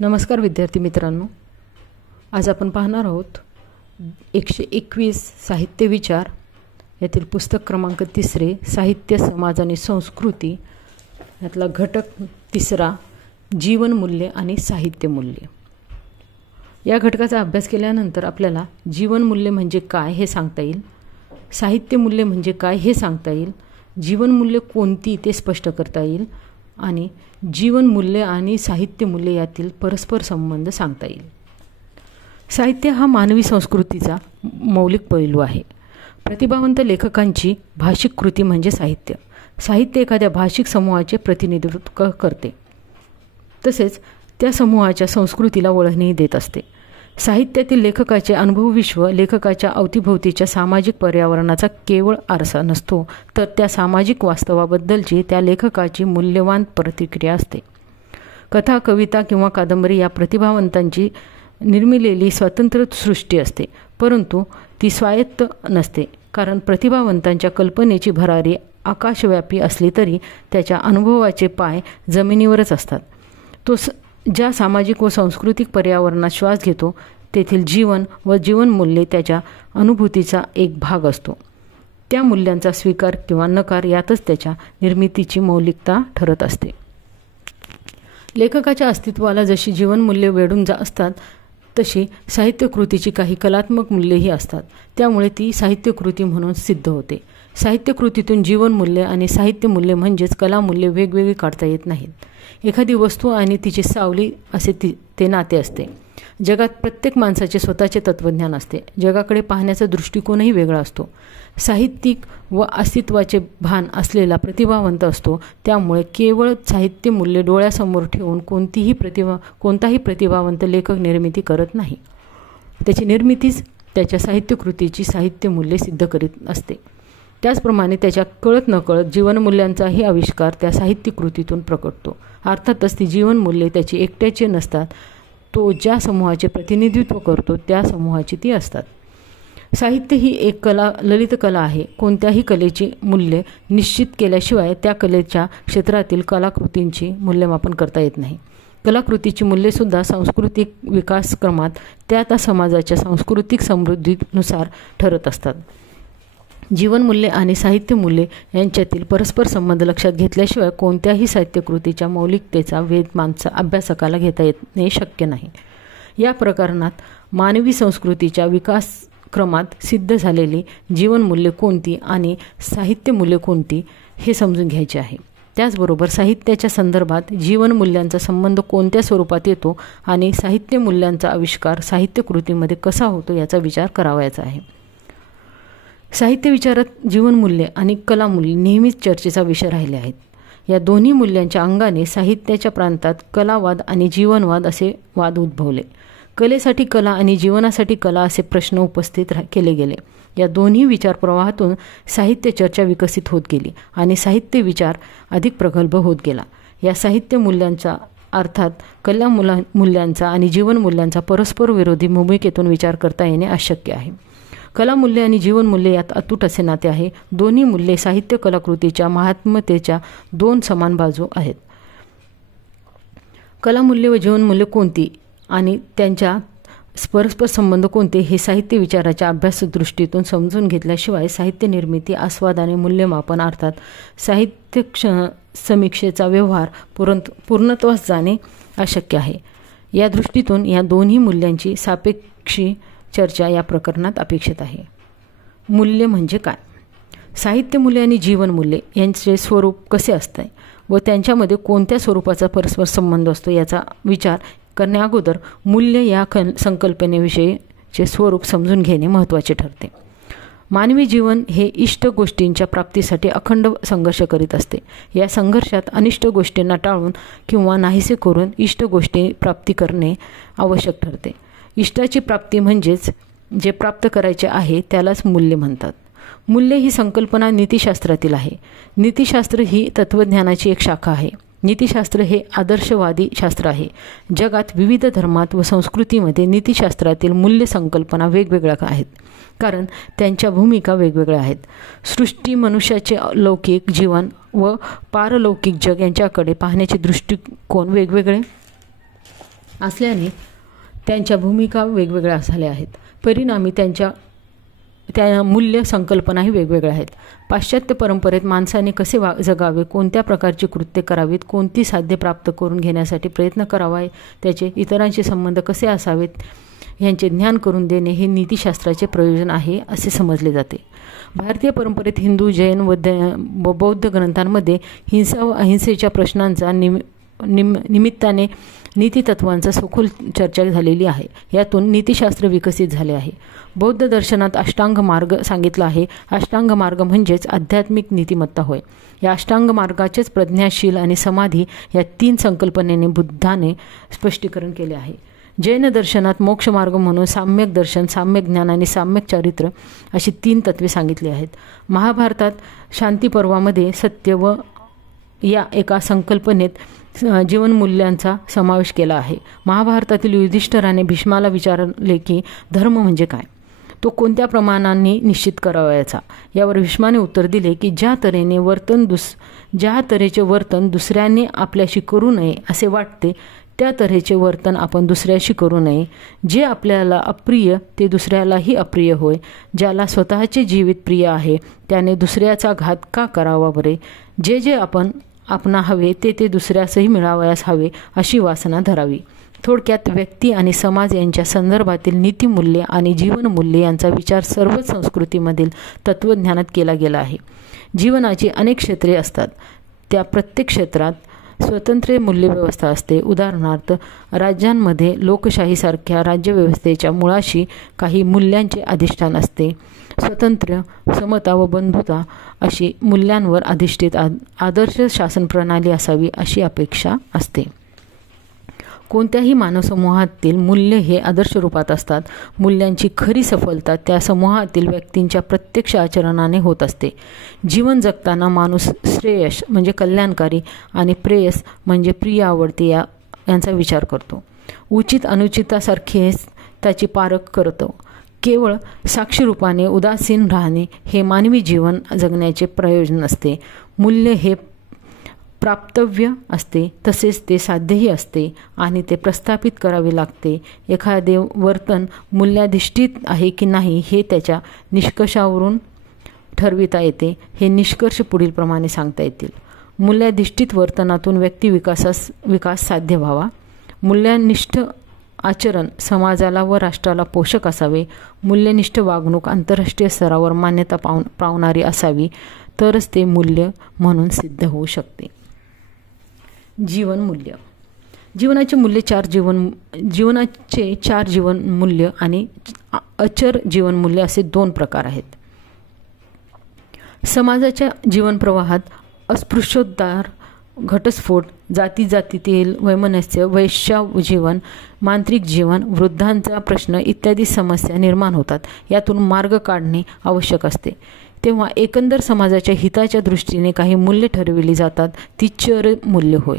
नमस्कार विद्यार्थी मित्रांनो, आज आपण पाहणार आहोत 121 साहित्य विचार यातील पुस्तक क्रमांक 3 साहित्य समाज आणि संस्कृती यातला घटक 3 जीवनमूल्य आणि साहित्यमूल्य। या घटकाचा अभ्यास केल्यानंतर आपल्याला जीवनमूल्य म्हणजे काय हे सांगता येईल, साहित्यमूल्य म्हणजे काय हे सांगता येईल, जीवनमूल्य कोणती ते स्पष्ट करता येईल आणि जीवनमूल्य आणि साहित्यमूल्य यातील परस्पर संबंध सांगता येईल। साहित्य हा मानवी संस्कृतीचा मौलिक पैलू आहे। प्रतिभावंत लेखकांची भाषिक कृती म्हणजे साहित्य। साहित्य एखाद्या भाषिक समूहाचे प्रतिनिधित्व करते, तसेच त्या समूहाच्या संस्कृतीला वळणही देत असते। साहित्यातील लेखकाचे अनुभवविश्व लेखकाच्या अवतीभोवतीच्या सामाजिक पर्यावरणाचा केवळ आरसा नसतो, तर त्या सामाजिक वास्तवाबद्दलची त्या लेखकाची मूल्यवान प्रतिक्रिया असते। कथा, कविता किंवा कादंबरी या प्रतिभावंतांची निर्मिलेली स्वतंत्र सृष्टी असते, परंतु ती स्वायत्त नसते, कारण प्रतिभावंतांच्या कल्पनेची भरारी आकाशव्यापी असली तरी त्याच्या अनुभवाचे पाय जमिनीवरच असतात। तो ज्या सामाजिक व सांस्कृतिक पर्यावरणात श्वास घेतो तेथील जीवन व जीवनमूल्ये त्याच्या अनुभूतीचा एक भाग असतो। त्या मूल्यांचा स्वीकार किंवा नकार यातच त्याच्या निर्मितीची मौलिकता ठरत असते। लेखकाच्या अस्तित्वाला जशी जीवनमूल्ये वेढून असतात, तशी साहित्यकृतीची काही कलात्मक मूल्येही असतात, त्यामुळे ती साहित्यकृती म्हणून सिद्ध होते। साहित्यकृतीतून जीवनमूल्य आणि साहित्यमूल्य म्हणजेच कलामूल्य वेगवेगळी काढता येत नाहीत। एखादी वस्तू आणि तिची सावली असे ते नाते असते। जगात प्रत्येक माणसाचे स्वतःचे तत्त्वज्ञान असते, जगाकडे पाहण्याचा दृष्टिकोनही वेगळा असतो। साहित्यिक व अस्तित्वाचे भान असलेला प्रतिभावंत असतो, त्यामुळे केवळ साहित्यमूल्य डोळ्यासमोर ठेवून कोणताही प्रतिभावंत लेखक निर्मिती करत नाही। त्याची निर्मितीच त्याच्या साहित्यकृतीची साहित्यमूल्य सिद्ध करीत असते। त्याचप्रमाणे त्याच्या कळत नकळत जीवनमूल्यांचाही आविष्कार त्या साहित्यकृतीतून प्रकटतो। अर्थातच ती जीवनमूल्ये त्याची एकट्याची नसतात, तो ज्या समूहाचे प्रतिनिधित्व करतो त्या समूहाची ती असतात। साहित्य ही एक ललित कला आहे। कोणत्याही कलेची मूल्य निश्चित केल्याशिवाय त्या कलेच्या क्षेत्रातील कलाकृतींची मूल्यमापन करता येत नाही। कलाकृतीची मूल्येसुद्धा सांस्कृतिक विकासक्रमात त्या समाजाच्या सांस्कृतिक समृद्धीनुसार ठरत असतात। जीवनमूल्य आणि साहित्यमूल्य यांच्यातील परस्पर संबंध लक्षात घेतल्याशिवाय कोणत्याही साहित्यकृतीच्या मौलिकतेचा वेध अभ्यासकाला घेता येणे शक्य नाही। या प्रकरणात मानवी संस्कृतीच्या विकासक्रमात सिद्ध झालेली जीवनमूल्य कोणती आणि साहित्यमूल्य कोणती हे समजून घ्यायचे आहे। त्याचबरोबर साहित्याच्या संदर्भात जीवनमूल्यांचा संबंध कोणत्या स्वरूपात येतो आणि साहित्यमूल्यांचा आविष्कार साहित्यकृतीमध्ये कसा होतो याचा विचार करावयाचा आहे। साहित्य विचारात जीवनमूल्य आणि कलामूल्य नेहमीच चर्चेचा विषय राहिले आहेत। या दोन्ही मूल्यांच्या अंगाने साहित्याच्या प्रांतात कलावाद आणि जीवनवाद असे वाद उद्भवले। कलेसाठी कला आणि जीवनासाठी कला असे प्रश्न उपस्थित केले गेले। या दोन्ही विचार प्रवाहातून साहित्य चर्चा विकसित होत गेली आणि साहित्य विचार अधिक प्रगल्भ होत गेला। या साहित्य मूल्यांचा अर्थात कला मूल्यांचा आणि जीवनमूल्यांचा परस्पर विरोधी भूमिकेतून विचार करता येणे अशक्य आहे। कलामूल्य आणि जीवनमूल्य यात अतूट असे नाते आहे। दोन्ही मूल्ये साहित्य कलाकृतीच्या महात्मतेच्या दोन समान बाजू आहेत। कलामूल्य व जीवनमूल्य कोणती आणि त्यांच्या परस्पर संबंध कोणते हे साहित्य विचाराच्या अभ्यास दृष्टीतून समजून घेतल्याशिवाय साहित्य निर्मिती, आस्वाद आणि मूल्यमापन अर्थात साहित्य समीक्षेचा व्यवहार पूर्णत्वास जाणे अशक्य आहे। या दृष्टीतून या दोन्ही मूल्यांची सापेक्षी चर्चा या प्रकरणात अपेक्षित आहे। मूल्य म्हणजे काय? साहित्यमूल्य आणि जीवनमूल्य यांचे स्वरूप कसे असते व त्यांच्यामध्ये कोणत्या स्वरूपाचा परस्पर संबंध असतो याचा विचार करण्याअगोदर मूल्य या संकल्पनेविषयीचे स्वरूप समजून घेणे महत्त्वाचे ठरते। मानवी जीवन हे इष्ट गोष्टींच्या प्राप्तीसाठी अखंड संघर्ष करीत असते। या संघर्षात अनिष्ट गोष्टींना टाळून किंवा नाहीसे करून इष्ट गोष्टी प्राप्ती करणे आवश्यक ठरते। इष्टाची प्राप्ती म्हणजेच जे प्राप्त करायचे आहे त्यालाच मूल्य म्हणतात। मूल्य ही संकल्पना नीतिशास्त्रातील आहे। नीतिशास्त्र ही तत्त्वज्ञानाची एक शाखा आहे। नीतिशास्त्र हे आदर्शवादी शास्त्र आहे। जगात विविध धर्मात व संस्कृतीमध्ये नीतिशास्त्रातील मूल्य संकल्पना वेगवेगळ्या आहेत, कारण त्यांच्या भूमिका वेगवेगळ्या आहेत। सृष्टी, मनुष्याचे लौकिक जीवन व पारलौकिक जग यांच्याकडे पाहण्याचे दृष्टिकोन वेगवेगळे असल्याने त्यांच्या भूमिका वेगवेगळ्या झाल्या आहेत. परिणामी त्या मूल्य संकल्पनाही वेगवेगळ्या आहेत. पाश्चात्य परंपरेत माणसाने कसे जगावे, कोणत्या प्रकारची कृत्ये करावीत, कोणती साध्य प्राप्त करून घेण्यासाठी प्रयत्न करावा, त्याचे इतरांशी संबंध कसे असावेत यांचे ज्ञान करून देणे हे नीतिशास्त्राचे प्रयोजन आहे असे समजले जाते. भारतीय परंपरेत हिंदू, जैन व बौद्ध ग्रंथांमध्ये हिंसा व अहिंसेच्या प्रश्नांचा निमित्ताने नीतितत्वांचा सखोल चर्चा झालेली आहे. यातून नीतिशास्त्र विकसित झाले आहे. बौद्ध दर्शनात अष्टांग मार्ग सांगितला आहे. अष्टांग मार्ग म्हणजेच आध्यात्मिक नीतिमत्ता होय. या अष्टांग मार्गाचेच प्रज्ञाशील आणि समाधी या 3 संकल्पनेने बुद्धाने स्पष्टीकरण केले आहे. जैन दर्शनात मोक्षमार्ग म्हणून साम्यक दर्शन, साम्यक ज्ञान आणि साम्यक चारित्र्य अशी 3 तत्वे सांगितली आहेत. महाभारतात शांतीपर्वामध्ये सत्य व या एका संकल्पनेत जीवनमूल्यांचा समावेश केला आहे. महाभारतातील युधिष्ठिराने भीष्माला विचारले की धर्म म्हणजे काय, तो कोणत्या प्रमाणांनी निश्चित करावयाचा. यावर भीष्माने उत्तर दिले की ज्या तऱ्हेचे वर्तन दुसऱ्याने आपल्याशी करू नये असे वाटते त्या तऱ्हेचे वर्तन आपण दुसऱ्याशी करू नये. जे आपल्याला अप्रिय ते दुसऱ्यालाही अप्रिय होय. ज्याला स्वतःचे जीवित प्रिय आहे त्याने दुसऱ्याचा घात का करावा बरे. जे आपणा हवे ते दुसऱ्यासही मिळावयास हवे अशी वासना धरावी. थोडक्यात व्यक्ती आणि समाज यांच्या संदर्भातील नीतिमूल्ये आणि जीवनमूल्ये यांचा विचार सर्वच संस्कृतीमधील तत्त्वज्ञानात केला गेला आहे. जीवनाची अनेक क्षेत्रे असतात. त्या प्रत्येक क्षेत्रात स्वतंत्र मूल्यव्यवस्था असते. उदाहरणार्थ राज्यांमध्ये लोकशाहीसारख्या राज्यव्यवस्थेच्या मुळाशी काही मूल्यांचे अधिष्ठान असते. स्वातंत्र्य, समता व बंधुता अशी मूल्यांवर अधिष्ठित आदर्श शासनप्रणाली असावी अशी अपेक्षा असते. कोणत्याही मानवसमूहातील मूल्य हे आदर्श रूपात असतात. मूल्यांची खरी सफलता त्या समूहातील व्यक्तींच्या प्रत्यक्ष आचरणाने होत असते. जीवन जगताना माणूस श्रेयस म्हणजे कल्याणकारी आणि प्रेयस म्हणजे प्रिय आवडते यांचा विचार करतो. उचित अनुचितासारखेच त्याची पारख करतो. केवळ साक्षीरूपाने उदासीन राहणे हे मानवी जीवन जगण्याचे प्रयोजन असते. मूल्य हे प्राप्तव्य असते, तसेच ते साध्यही असते आणि ते प्रस्थापित करावे लागते. एखादे वर्तन मूल्याधिष्ठित आहे की नाही हे त्याच्या निष्कर्षावरून ठरविता येते. हे निष्कर्ष पुढील प्रमाणे सांगता येतील. मूल्याधिष्ठित वर्तनातून व्यक्ती विकास साध्य व्हावा. मूल्यनिष्ठ आचरण समाजाला व राष्ट्राला पोषक असावे. मूल्यनिष्ठ वागणूक आंतरराष्ट्रीय स्तरावर मान्यता पावणारी असावी, तरच ते मूल्य म्हणून सिद्ध होऊ शकते. जीवनमूल्य. जीवनाचे 4 जीवनमूल्य आणि अचर जीवनमूल्य असे 2 प्रकार आहेत. समाजाच्या जीवनप्रवाहात अस्पृश्योद्धार, घटस्फोट, जातीजातीतील वैमनस्य, वैश्यजीवन, मांत्रिक जीवन, वृद्धांचा प्रश्न इत्यादी समस्या निर्माण होतात. यातून मार्ग काढणे आवश्यक असते. तेव्हा एकंदर समाजाच्या हिताच्या दृष्टीने काही मूल्य ठरविली जातात. ती चर मूल्य होय.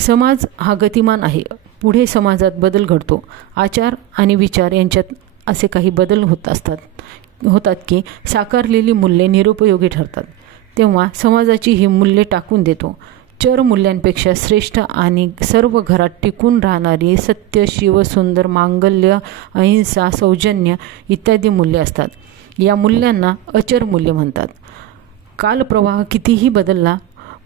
समाज हा गतिमान आहे. पुढे समाजात बदल घडतो. आचार आणि विचार यांच्यात असे काही बदल होतात की साकारलेली मूल्ये निरुपयोगी ठरतात. तेव्हा समाजाची ही मूल्ये टाकून देतो. चर मूल्यांपेक्षा श्रेष्ठ आणि सर्व घरात टिकून राहणारी सत्य, शिव, सुंदर, मांगल्य, अहिंसा, सौजन्य इत्यादी मूल्ये असतात. या मूल्यांना अचर मूल्य म्हणतात. कालप्रवाह कितीही बदलला,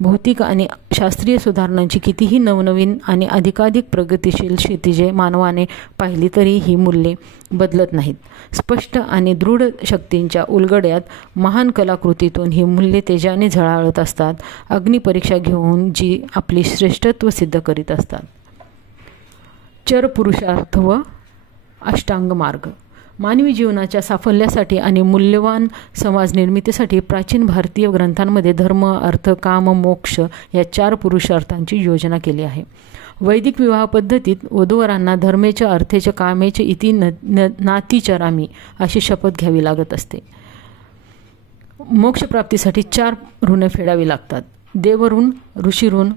भौतिक आणि शास्त्रीय सुधारणांची कितीही नवनवीन आणि अधिकाधिक प्रगतिशील क्षितिजे मानवाने पाहिली तरी ही मूल्ये बदलत नाहीत. स्पष्ट आणि दृढ शक्तींच्या उलगड्यात महान कलाकृतीतून ही मूल्ये तेजाने झळाळत असतात. अग्निपरीक्षा घेऊन जी आपली श्रेष्ठत्व सिद्ध करीत असतात. चर पुरुषार्थ व अष्टांग मार्ग. मानवी जीवनाच्या साफल्यासाठी आणि मूल्यवान समाज निर्मितीसाठी प्राचीन भारतीय ग्रंथांमध्ये धर्म, अर्थ, काम, मोक्ष या 4 पुरुषार्थांची योजना केली आहे. वैदिक विवाह पद्धतीत वधूवरांना धर्मेच्या, अर्थेच्या, कामेचे इति नाती चरामी अशी शपथ घ्यावी लागत असते. मोक्षप्राप्तीसाठी 4 ऋणे फेडावी लागतात. देवऋण, ऋषीऋण,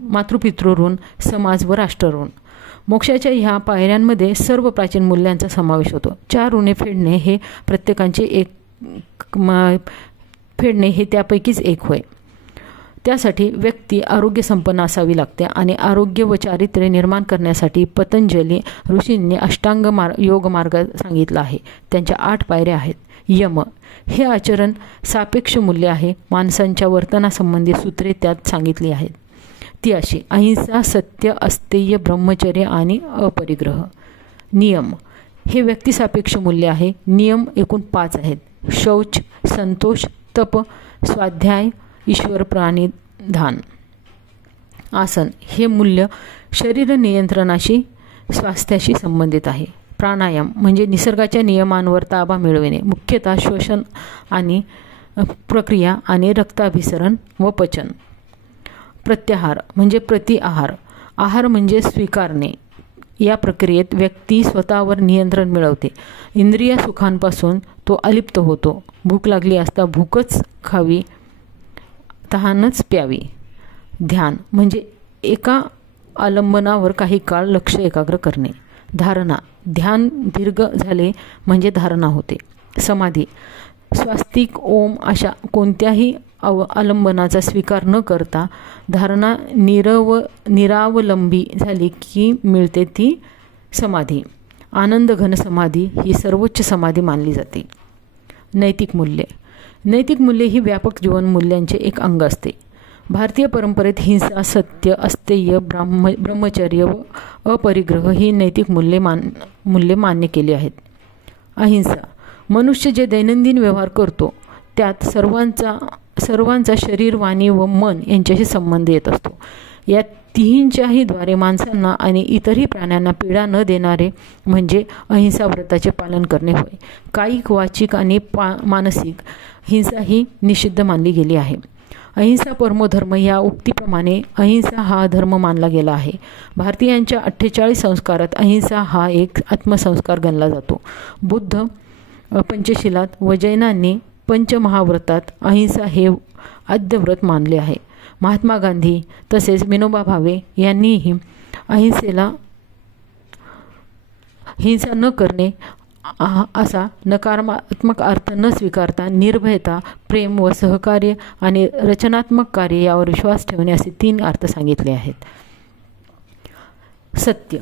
मातृपितृऋण, समाज व राष्ट्रऋण. मोक्षाच्या ह्या पायऱ्यांमध्ये सर्व प्राचीन मूल्यांचा समावेश होतो. 4 ऋणे फेडणे हे त्यापैकीच एक होय. त्यासाठी व्यक्ती आरोग्यसंपन्न असावी लागते आणि आरोग्य व चारित्र्य निर्माण करण्यासाठी पतंजली ऋषींनी अष्टांग योग मार्ग सांगितला आहे. त्यांच्या 8 पायऱ्या आहेत. यम हे आचरण सापेक्ष मूल्य आहे. माणसांच्या वर्तनासंबंधी सूत्रे त्यात सांगितली आहेत. ती अशी: अहिंसा, सत्य, अस्तेय, ब्रह्मचर्य आणि अपरिग्रह. नियम हे व्यक्तिसापेक्ष मूल्य आहे. नियम एकूण 5 आहेत: शौच, संतोष, तप, स्वाध्याय, ईश्वर प्राणिधान. आसन हे मूल्य शरीर नियंत्रणाशी, स्वास्थ्याशी संबंधित आहे. प्राणायाम म्हणजे निसर्गाच्या नियमांवर ताबा मिळविणे, मुख्यतः श्वसन आणि प्रक्रिया आणि रक्ताभिसरण व पचन. प्रत्याहार म्हणजे प्रतिआहार. आहार म्हणजे स्वीकारणे. या प्रक्रियेत व्यक्ती स्वतःवर नियंत्रण मिळवते. इंद्रिय सुखांपासून तो अलिप्त होतो. भूक लागली असता भूकच खावी, तहानच प्यावी. ध्यान म्हणजे एका आलंबनावर काही काळ लक्ष एकाग्र करणे. धारणा ध्यान दीर्घ झाले म्हणजे धारणा होते. समाधी स्वास्तिक, ओम अशा कोणत्याही आलंबनाचा स्वीकार न करता धारणा निरावलंबी झाली की मिळते ती समाधी. आनंद घन समाधी ही सर्वोच्च समाधी मानली जाते. नैतिक मूल्ये. नैतिक मूल्ये ही व्यापक जीवन मूल्यांचे एक अंग असते. भारतीय परंपरेत हिंसा, सत्य, अस्तेय, ब्रह्मचर्य व अपरिग्रह ही नैतिक मूल्ये मान्य केली आहेत. अहिंसा मनुष्य जे दैनंदिन व्यवहार करतो त्यात सर्वांचा शरीर, वाणी व मन यांच्याशी संबंध येत असतो. या तिहींच्याही द्वारे माणसांना आणि इतरही प्राण्यांना पीडा न देणारे म्हणजे अहिंसा व्रताचे पालन करणे होय. कायिक, वाचिक आणि मानसिक हिंसा ही निषिद्ध मानली गेली आहे. अहिंसा परमो धर्म या उक्तीप्रमाणे अहिंसा हा धर्म मानला गेला आहे. भारतीयांच्या 48 संस्कारात अहिंसा हा एक आत्मसंस्कार गणला जातो. बुद्ध पंचशिलात व जैनांनी पंचमहाव्रतात अहिंसा हे आद्यव्रत मानले आहे. महात्मा गांधी तसेच विनोबा भावे यांनीही हिंसा न करणे असा नकारात्मक अर्थ न स्वीकारता निर्भयता, प्रेम व सहकार्य आणि रचनात्मक कार्य यावर विश्वास ठेवणे असे 3 अर्थ सांगितले आहेत. सत्य.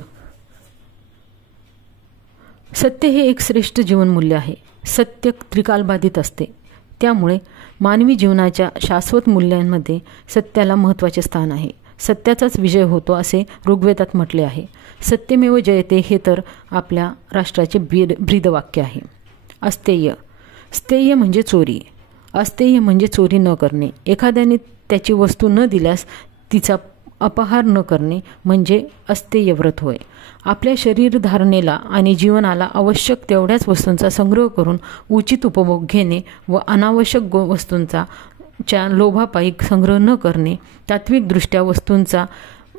सत्य हे एक श्रेष्ठ जीवनमूल्य आहे. सत्य त्रिकालबाधित असते. त्यामुळे मानवी जीवनाच्या शाश्वत मूल्यांमध्ये सत्याला महत्त्वाचे स्थान आहे. सत्याचाच विजय होतो असे ऋग्वेदात म्हटले आहे. सत्यमेव जयते हे तर आपल्या राष्ट्राचे ब्रीदवाक्य आहे. अस्तेय. स्थेय म्हणजे चोरी. अस्तेय म्हणजे चोरी न करणे. एखाद्याने त्याची वस्तू न दिल्यास तिचा अपहार न करणे म्हणजे अस्तेय व्रत होय. आपल्या शरीर धारणेला आणि जीवनाला आवश्यक तेवढ्याच वस्तूंचा संग्रह करून उचित उपभोग घेणे व अनावश्यक वस्तूंचा लोभापायी संग्रह न करणे, तात्विकदृष्ट्या वस्तूंचा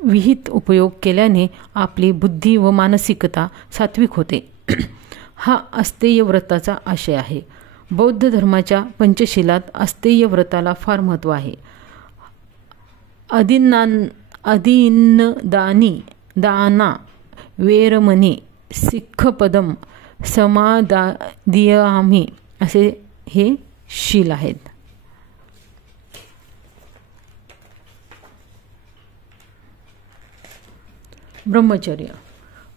विहित उपयोग केल्याने आपली बुद्धी व मानसिकता सात्विक होते. हा अस्तेय व्रताचा आशय आहे. बौद्ध धर्माच्या पंचशिलात अस्तेय व्रताला फार महत्त्व आहे. अदिन्नदानी, दाना, वेरमणी, सिक्खपदम, समादादियामी असे हे शील आहेत.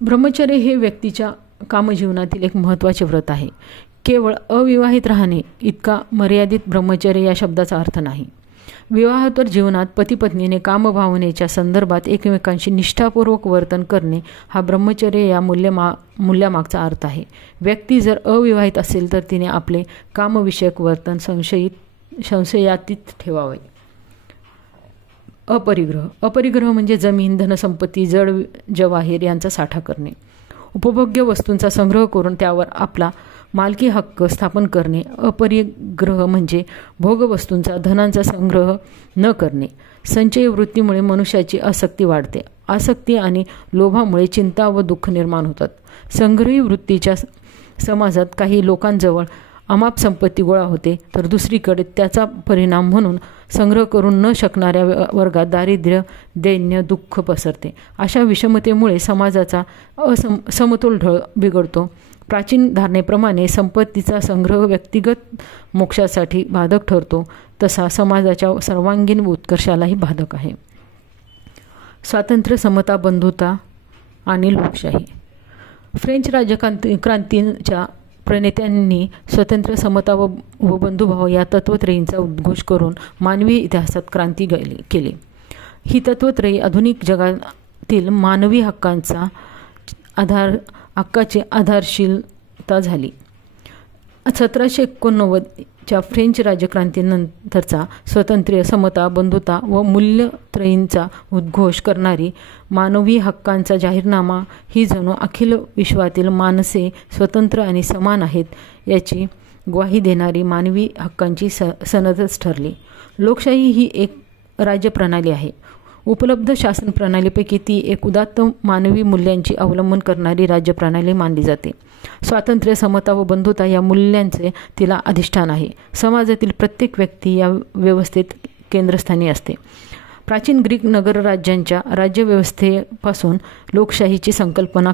ब्रह्मचर्य हे व्यक्तीच्या कामजीवनातील एक महत्त्वाचे व्रत आहे. केवळ अविवाहित राहणे इतका मर्यादित ब्रह्मचर्य या शब्दाचा अर्थ नाही. विवाहोत्तर जीवनात पतीपत्नीने कामभावनेच्या संदर्भात एकमेकांशी निष्ठापूर्वक वर्तन करणे हा ब्रह्मचर्य या मूल्यामागचा अर्थ आहे. व्यक्ती जर अविवाहित असेल तर तिने आपले कामविषयक वर्तन संशयातीत ठेवावे. अपरिग्रह म्हणजे जमीन, धनसंपत्ती, जड जवाहीर यांचा साठा करणे. उपभोग्य वस्तूंचा संग्रह करून त्यावर आपला मालकी हक्क स्थापन करणे. अपरिग्रह म्हणजे भोगवस्तूंचा, धनांचा संग्रह न करणे. संचय वृत्तीमुळे मनुष्याची आसक्ती वाढते. आसक्ती आणि लोभामुळे चिंता व दुःख निर्माण होतात. संग्रही वृत्तीच्या समाजात काही लोकांजवळ अमाप संपत्ती गोळा होते, तर दुसरीकडे त्याचा परिणाम म्हणून संग्रह करून न शकणाऱ्या वर्गात दारिद्र्य, दैन्य, दुःख पसरते. अशा विषमतेमुळे समाजाचा समतोल बिघडतो. प्राचीन धारणेप्रमाणे संपत्तीचा संग्रह व्यक्तिगत मोक्षासाठी बाधक ठरतो, तसा समाजाच्या सर्वांगीण उत्कर्षालाही बाधक आहे. स्वातंत्र्य, समता, बंधुता आणि लोकशाही. फ्रेंच राज्यक्रांतीच्या प्रणेत्यांनी स्वातंत्र्य, समता व बंधुभाव या तत्वत्रयींचा उद्घोष करून मानवी इतिहासात क्रांती केली. ही तत्वत्रयी आधुनिक जगातील मानवी हक्काची आधारशिलता झाली. 1789च्या फ्रेंच राज्यक्रांतीनंतरचा स्वातंत्र्य, समता, बंधुता व मूल्यत्रयींचा उद्घोष करणारी मानवी हक्कांचा जाहीरनामा ही जणू अखिल विश्वातील माणसे स्वतंत्र आणि समान आहेत याची ग्वाही देणारी मानवी हक्कांची सनदच ठरली. लोकशाही ही एक राज्यप्रणाली आहे. उपलब्ध शासन प्रणालीपैकी ती एक उदात्त मानवी मूल्यांची अवलंबन करणारी राज्यप्रणाली मानली जाते. स्वातंत्र्य, समता व बंधुता या मूल्यांचे तिला अधिष्ठान आहे. समाजातील प्रत्येक व्यक्ती या व्यवस्थेत केंद्रस्थानी असते. प्राचीन ग्रीक नगरराज्यांच्या राज्यव्यवस्थेपासून लोकशाहीची संकल्पना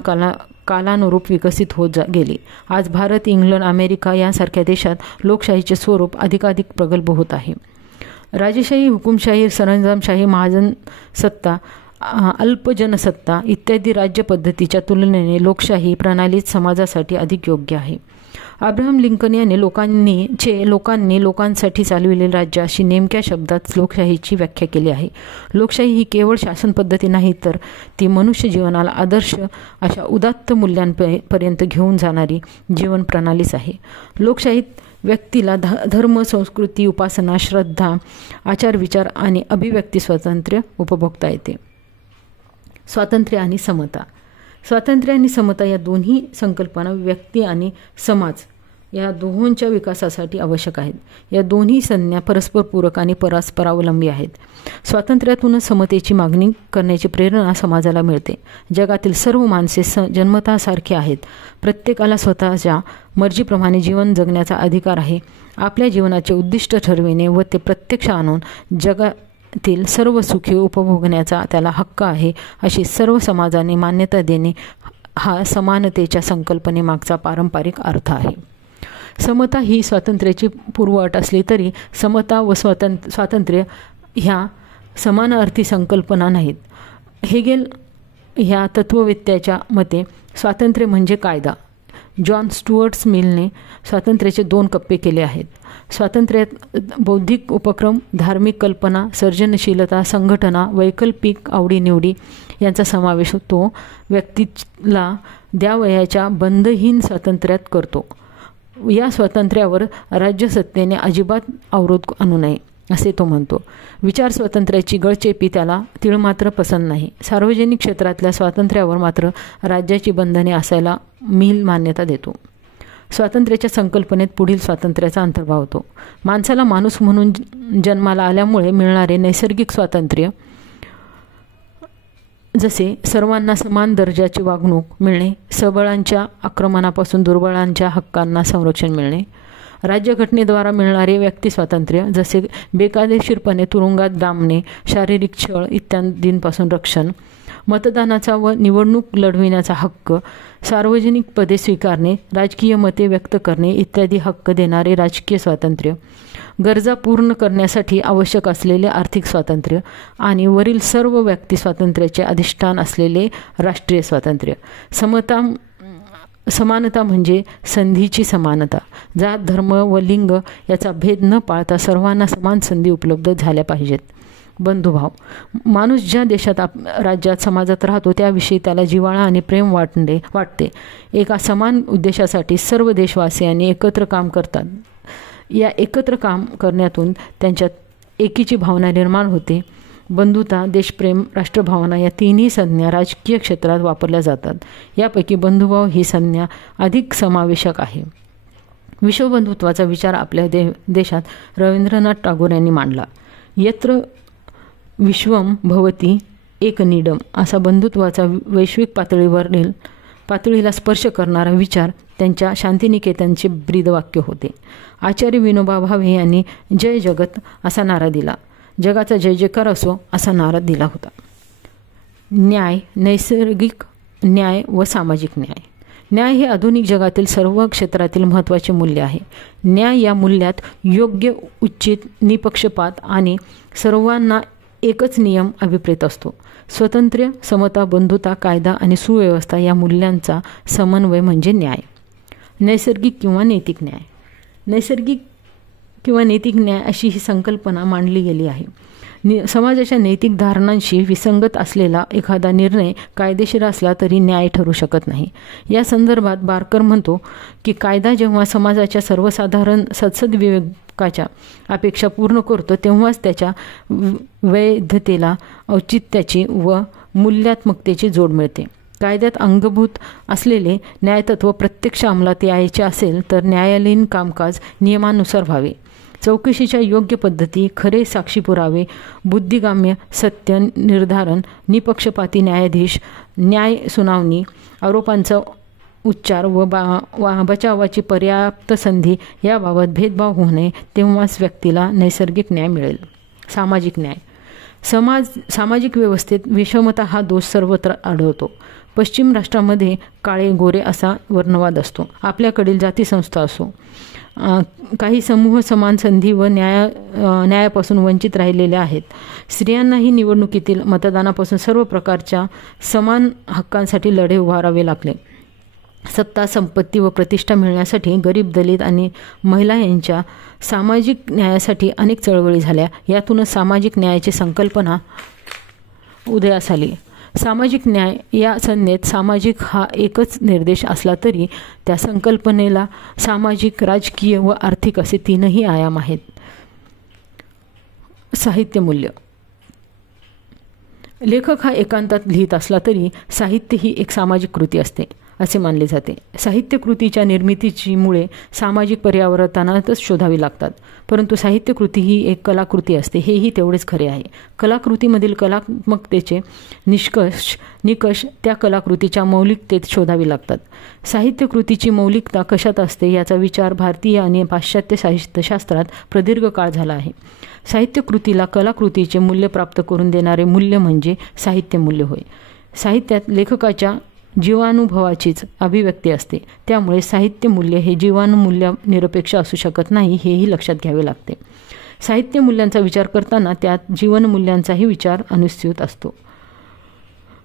कालानुरूप विकसित होत गेली. आज भारत, इंग्लंड, अमेरिका यांसारख्या देशात लोकशाहीचे स्वरूप अधिकाधिक प्रगल्भ होत आहे. राजेशाही, हुकुमशाही, सरंजामशाही, महाजन सत्ता, अल्पजनसत्ता इत्यादी राज्यपद्धतीच्या तुलनेने लोकशाही प्रणालीच समाजासाठी अधिक योग्य आहे. अब्राहम लिंकन यांनी लोकांनी लोकांसाठी चालविलेले राज्य अशी नेमक्या शब्दात लोकशाहीची व्याख्या केली आहे. लोकशाही ही केवळ शासन पद्धती नाही, तर ती मनुष्य जीवनाला आदर्श अशा उदात्त मूल्यांपर्यंत घेऊन जाणारी जीवन प्रणालीच आहे. लोकशाहीत व्यक्तीला धर्म, संस्कृती, उपासना, श्रद्धा, आचारविचार आणि अभिव्यक्ती स्वातंत्र्य उपभोगता येते. स्वातंत्र्य आणि समता. स्वातंत्र्य आणि समता या दोन्ही संकल्पना व्यक्ती आणि समाज या दोहोंच्या विकासासाठी आवश्यक आहेत. या दोन्ही संज्ञा परस्परपूरक आणि परस्परावलंबी आहेत. स्वातंत्र्यातूनच समतेची मागणी करण्याची प्रेरणा समाजाला मिळते. जगातील सर्व माणसे जन्मतः सारखे आहेत. प्रत्येकाला स्वतःच्या मर्जीप्रमाणे जीवन जगण्याचा अधिकार आहे. आपल्या जीवनाचे उद्दिष्ट ठरविणे व ते प्रत्यक्ष आणून जगातील सर्व सुखे उपभोगण्याचा त्याला हक्क आहे, अशी सर्व समाजाने मान्यता देणे हा समानतेच्या संकल्पनेमागचा पारंपरिक अर्थ आहे. समता ही स्वातंत्र्याची पूर्वअट असली तरी समता व स्वातंत्र्य ह्या समानार्थी संकल्पना नाहीत. हेगेल ह्या तत्ववेत्त्याच्या मते स्वातंत्र्य म्हणजे कायदा. जॉन स्टुअर्ट मिलने स्वातंत्र्याचे 2 कप्पे केले आहेत. स्वातंत्र्यात बौद्धिक उपक्रम, धार्मिक कल्पना, सर्जनशीलता, संघटना, वैकल्पिक आवडीनिवडी यांचा समावेश होतो. व्यक्तीला द्यावयाच्या बंधहीन स्वातंत्र्यात करतो. या स्वातंत्र्यावर राज्यसत्तेने अजिबात अवरोध आणू नये असे तो म्हणतो. विचार स्वातंत्र्याची गळचेपी त्याला तिळमात्र पसंत नाही. सार्वजनिक क्षेत्रातल्या स्वातंत्र्यावर मात्र राज्याची बंधने असायला मिल मान्यता देतो. स्वातंत्र्याच्या संकल्पनेत पुढील स्वातंत्र्याचा अंतर्भाव होतो. माणसाला माणूस म्हणून जन्माला आल्यामुळे मिळणारे नैसर्गिक स्वातंत्र्य, जसे सर्वांना समान दर्जाची वागणूक मिळणे, सबळांच्या आक्रमणापासून दुर्बळांच्या हक्कांना संरक्षण मिळणे, राज्यघटनेद्वारा मिळणारे व्यक्ती स्वातंत्र्य, जसे बेकायदेशीरपणे तुरुंगात डांबणे, शारीरिक छळ इत्यादींपासून रक्षण, मतदानाचा व निवडणूक लढविण्याचा हक्क, सार्वजनिक पदे स्वीकारणे, राजकीय मते व्यक्त करणे इत्यादी हक्क देणारे राजकीय स्वातंत्र्य, गरजा पूर्ण करण्यासाठी आवश्यक असलेले आर्थिक स्वातंत्र्य आणि वरील सर्व व्यक्ती स्वातंत्र्याचे अधिष्ठान असलेले राष्ट्रीय स्वातंत्र्य. समानता म्हणजे संधीची समानता. जात, धर्म व लिंग याचा भेद न पाळता सर्वांना समान संधी उपलब्ध झाल्या पाहिजेत. बंधुभाव. माणूस ज्या देशात, राज्यात, समाजात राहतो त्याविषयी त्याला जिव्हाळा आणि प्रेम वाटते. एका समान उद्देशासाठी सर्व देशवासियांनी एकत्र काम करतात. या एकत्र काम करण्यातून त्यांच्यात एकीची भावना निर्माण होते. बंधुता, देशप्रेम, राष्ट्रभावना या तिन्ही संज्ञा राजकीय क्षेत्रात वापरल्या जातात. यापैकी बंधुभाव ही संज्ञा अधिक समावेशक आहे. विश्वबंधुत्वाचा विचार आपल्या देशात रवींद्रनाथ टागोर यांनी मांडला. यत्र विश्वम भवती एकनीडम असा बंधुत्वाचा वैश्विक पातळीला स्पर्श करणारा विचार त्यांच्या शांतिनिकेतनचे ब्रीदवाक्य होते. आचार्य विनोबा भावे यांनी जय जगत असा नारा दिला. जगाचा जय जयकार असो असा नारा दिला होता. न्याय, नैसर्गिक न्याय व सामाजिक न्याय. न्याय हे आधुनिक जगातील सर्व क्षेत्रातील महत्त्वाचे मूल्य आहे. न्याय या मूल्यात योग्य, उचित, निपक्षपात आणि सर्वांना एकच नियम अभिप्रेत असतो. स्वातंत्र्य, समता, बंधुता, कायदा आणि सुव्यवस्था या मूल्यांचा समन्वय म्हणजे न्याय. नैसर्गिक किंवा नैतिक न्याय. नैसर्गिक किंवा नैतिक न्याय अशी ही संकल्पना मांडली गेली आहे. समाजाच्या नैतिक धारणांशी विसंगत असलेला एखादा निर्णय कायदेशीर असला तरी न्याय ठरू शकत नाही. या संदर्भात बारकर म्हणतो की कायदा जेव्हा समाजाच्या सर्वसाधारण सद्सद्विवेकाच्या अपेक्षा पूर्ण करतो तेव्हाच त्याच्या वैधतेला औचित्याची व मूल्यात्मकतेची जोड मिळते. कायद्यात अंगभूत असलेले न्यायतत्व प्रत्यक्ष अंमलात यायचे असेल तर न्यायालयीन कामकाज नियमानुसार व्हावे. चौकशीच्या योग्य पद्धती, खरे साक्षी पुरावे, बुद्धिगाम्य सत्य निर्धारण, निपक्षपाती न्यायाधीश, न्याय सुनावणी, आरोपांचा उच्चार व बचावाची पर्याप्त संधी याबाबत भेदभाव होऊ नये, तेव्हाच व्यक्तीला नैसर्गिक न्याय मिळेल. सामाजिक न्याय. सामाजिक व्यवस्थेत विषमता हा दोष सर्वत्र आढळतो. पश्चिम राष्ट्रामध्ये काळे गोरे असा वर्णवाद असतो. आपल्याकडील जातीसंस्था असो, काही समूह समान संधी व न्यायापासून वंचित राहिलेले आहेत. स्त्रियांनाही निवडणुकीतील मतदानापासून सर्व प्रकारच्या समान हक्कांसाठी लढे उभारावे लागले. सत्ता, संपत्ती व प्रतिष्ठा मिळण्यासाठी गरीब, दलित आणि महिला यांच्या सामाजिक न्यायासाठी अनेक चळवळी झाल्या. यातूनच सामाजिक न्यायाची संकल्पना उदयास आली. सामाजिक न्याय या संज्ञेत सामाजिक हा एकच निर्देश असला तरी त्या संकल्पनेला सामाजिक, राजकीय व आर्थिक असे तीनही आयाम आहेत. साहित्य मूल्य. लेखक हा एकांतात लिहित असला तरी साहित्य ही एक सामाजिक कृती असते असे मानले जाते. साहित्य कृतीच्या निर्मितीची मुळे सामाजिक पर्यावरणातच शोधावी लागतात. परंतु साहित्य कृती ही एक कलाकृती असते हेही तेवढेच खरे आहे. कलाकृतीमधील कलात्मकतेचे निकष त्या कलाकृतीच्या मौलिकतेत शोधावी लागतात. साहित्य कृतीची मौलिकता कशात असते याचा विचार भारतीय आणि पाश्चात्य साहित्यशास्त्रात प्रदीर्घ काळ झाला आहे. साहित्य कृतीला कलाकृतीचे मूल्य प्राप्त करून देणारे मूल्य म्हणजे साहित्य मूल्य होय. साहित्यात लेखकाच्या जीवानुभवाचीच अभिव्यक्ती असते. त्यामुळे साहित्य मूल्य हे जीवानुमूल्य निरपेक्ष असू शकत नाही हेही लक्षात घ्यावे लागते. साहित्य मूल्यांचा विचार करताना त्यात जीवनमूल्यांचाही विचार अनुस्यूत असतो.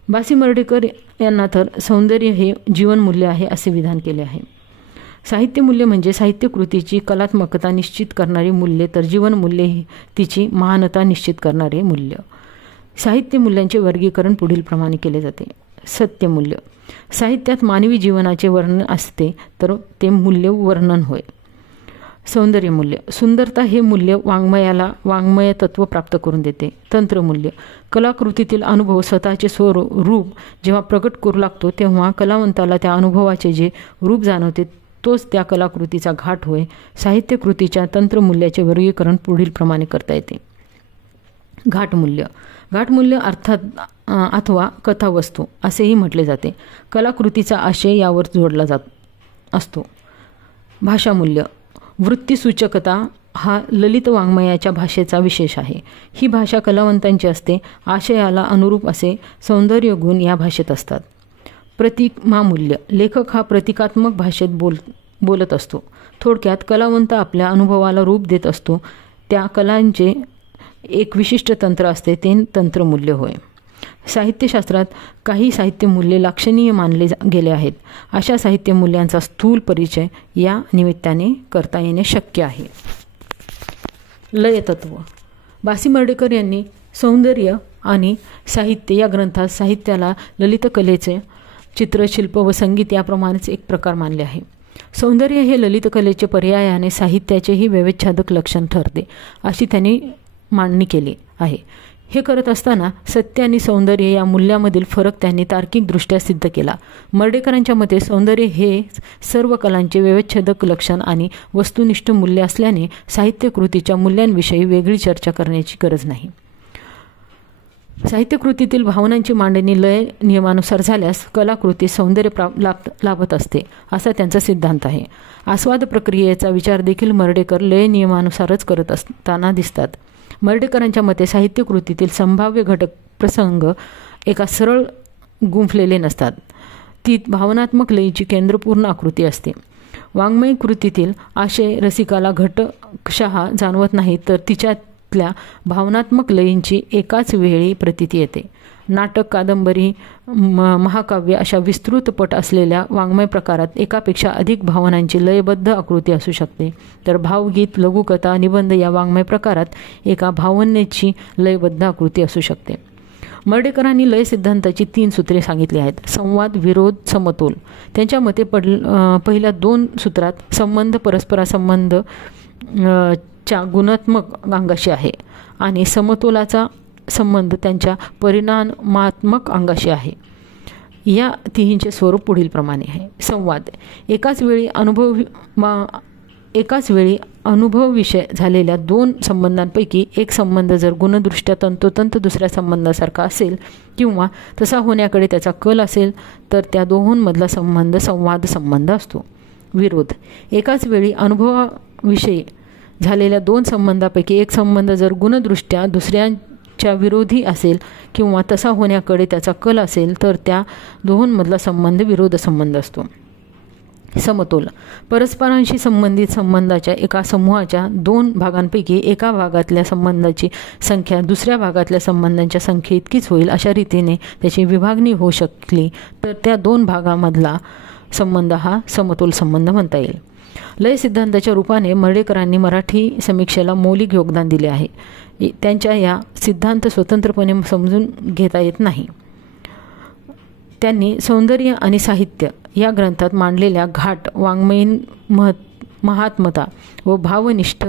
बासी मर्ढेकर यांना तर सौंदर्य हे जीवनमूल्य आहे असे विधान केले आहे. साहित्य मूल्य म्हणजे साहित्य कृतीची कलात्मकता निश्चित करणारी मूल्य, तर जीवनमूल्य ही तिची महानता निश्चित करणारे मूल्य. साहित्य मूल्यांचे वर्गीकरण पुढील प्रमाणे केले जाते. सत्यमूल्य. साहित्यात मानवी जीवनाचे वर्णन असते तर ते मूल्य वर्णन होय. सौंदर्यमूल्य. सुंदरता हे मूल्य वाङ्मयाला वाङ्मय तत्व प्राप्त करून देते. तंत्रमूल्य. कलाकृतीतील अनुभव स्वतःचे रूप जेव्हा प्रकट करू लागतो तेव्हा कलावंताला त्या अनुभवाचे जे रूप जाणवते तोच त्या कलाकृतीचा घाट होय. साहित्य कृतीच्या तंत्रमूल्याचे वर्गीकरण पुढील प्रमाणे करता येते. घाटमूल्य. घाटमूल्य अर्थात अथवा कथावस्तू असेही म्हटले जाते. कलाकृतीचा आशय यावर जोडला जात असतो. भाषामूल्य. वृत्तीसूचकता हा ललित वाङ्मयाच्या भाषेचा विशेष आहे. ही भाषा कलावंतांची असते. आशयाला अनुरूप असे सौंदर्य गुण या भाषेत असतात. प्रतिमामूल्य. लेखक हा प्रतिकात्मक भाषेत बोलत असतो. थोडक्यात कलावंत आपल्या अनुभवाला रूप देत असतो. त्या कलांचे एक विशिष्ट तंत्र असते ते तंत्रमूल्य होय. साहित्यशास्त्रात काही साहित्यमूल्ये लक्षणीय मानले गेले आहेत. अशा साहित्यमूल्यांचा स्थूल परिचय या निमित्ताने करता येणे शक्य आहे. लयतत्व. बासी मर्ढेकर यांनी सौंदर्य आणि साहित्य या ग्रंथात साहित्याला ललित कलेचे चित्र, शिल्प व संगीत याप्रमाणेच एक प्रकार मानले आहे. सौंदर्य हे ललित कलेचे पर्यायाने साहित्याचेही व्यवच्छादक लक्षण ठरते अशी त्यांनी मांडणी केली आहे. हे करत असताना सत्य आणि सौंदर्य या मूल्यामधील फरक त्यांनी तार्किकदृष्ट्या सिद्ध केला. मर्ढेकरांच्या मते सौंदर्य हे सर्व कलांचे व्यवच्छेदक लक्षण आणि वस्तुनिष्ठ मूल्य असल्याने साहित्यकृतीच्या मूल्यांविषयी वेगळी चर्चा करण्याची गरज नाही. साहित्यकृतीतील भावनांची मांडणी लय नियमानुसार झाल्यास कलाकृती सौंदर्य लाभत असते असा त्यांचा सिद्धांत आहे. आस्वाद प्रक्रियेचा विचार देखील मर्ढेकर लय नियमानुसारच करत असताना दिसतात. मर्ढेकरांच्या मते साहित्यकृतीतील संभाव्य घटक प्रसंग एका सरळ गुंफलेले नसतात. ती भावनात्मक लयीची केंद्रपूर्ण आकृती असते. वाङ्मय कृतीतील आशय रसिकाला घटकशः जाणवत नाही, तर तिच्यातल्या भावनात्मक लयींची एकाच वेळी प्रतीती येते. नाटक, कादंबरी, महाकाव्य अशा विस्तृत पट असलेल्या वाङ्मय प्रकारात एकापेक्षा अधिक भावनांची लयबद्ध आकृती असू शकते, तर भावगीत, लघुकथा, निबंध या वाङ्मय प्रकारात एका भावनेची लयबद्ध आकृती असू शकते. मर्ढेकरांनी लय सिद्धांताची 3 सूत्रे सांगितली आहेत: संवाद, विरोध, समतोल. त्यांच्या मते पहिल्या 2 सूत्रात संबंध परस्परासंबंध च्या गुणात्मक अंगाशी आहे आणि समतोलाचा संबंध त्यांच्या परिणामात्मक अंगाशी आहे. या तिहींचे स्वरूप पुढील प्रमाणे आहे. संवाद. एकाच वेळी अनुभव विषय झालेल्या 2 संबंधांपैकी एक संबंध जर गुणदृष्ट्या तंतोतंत दुसऱ्या संबंधासारखा असेल किंवा तसा होण्याकडे त्याचा कल असेल तर त्या दोहोंमधला संबंध संवाद संबंध असतो. विरोध. एकाच वेळी अनुभवाविषयी झालेल्या 2 संबंधांपैकी एक संबंध जर गुणदृष्ट्या दुसऱ्यांच्या विरोधी असेल किंवा तसा होण्याकडे त्याचा कल असेल तर त्या दोहोंमधला संबंध विरोध संबंध असतो. समतोल. परस्परांशी संबंधित संबंधाच्या एका समूहाच्या 2 भागांपैकी एका भागातल्या संबंधाची संख्या दुसऱ्या भागातल्या संबंधांच्या संख्येइतकीच होईल अशा रीतीने त्याची विभागणी होऊ शकली तर त्या 2 भागांमधला संबंध हा समतोल संबंध म्हणता येईल. लय सिद्धांताच्या रूपाने मर्ढेकरांनी मराठी समीक्षेला मौलिक योगदान दिले आहे. त्यांच्या या सिद्धांत स्वतंत्रपणे समजून घेता येत नाही. त्यांनी सौंदर्य आणि साहित्य या ग्रंथात मांडलेल्या घाट, वाङ्मयीन महात्मता व भावनिष्ठ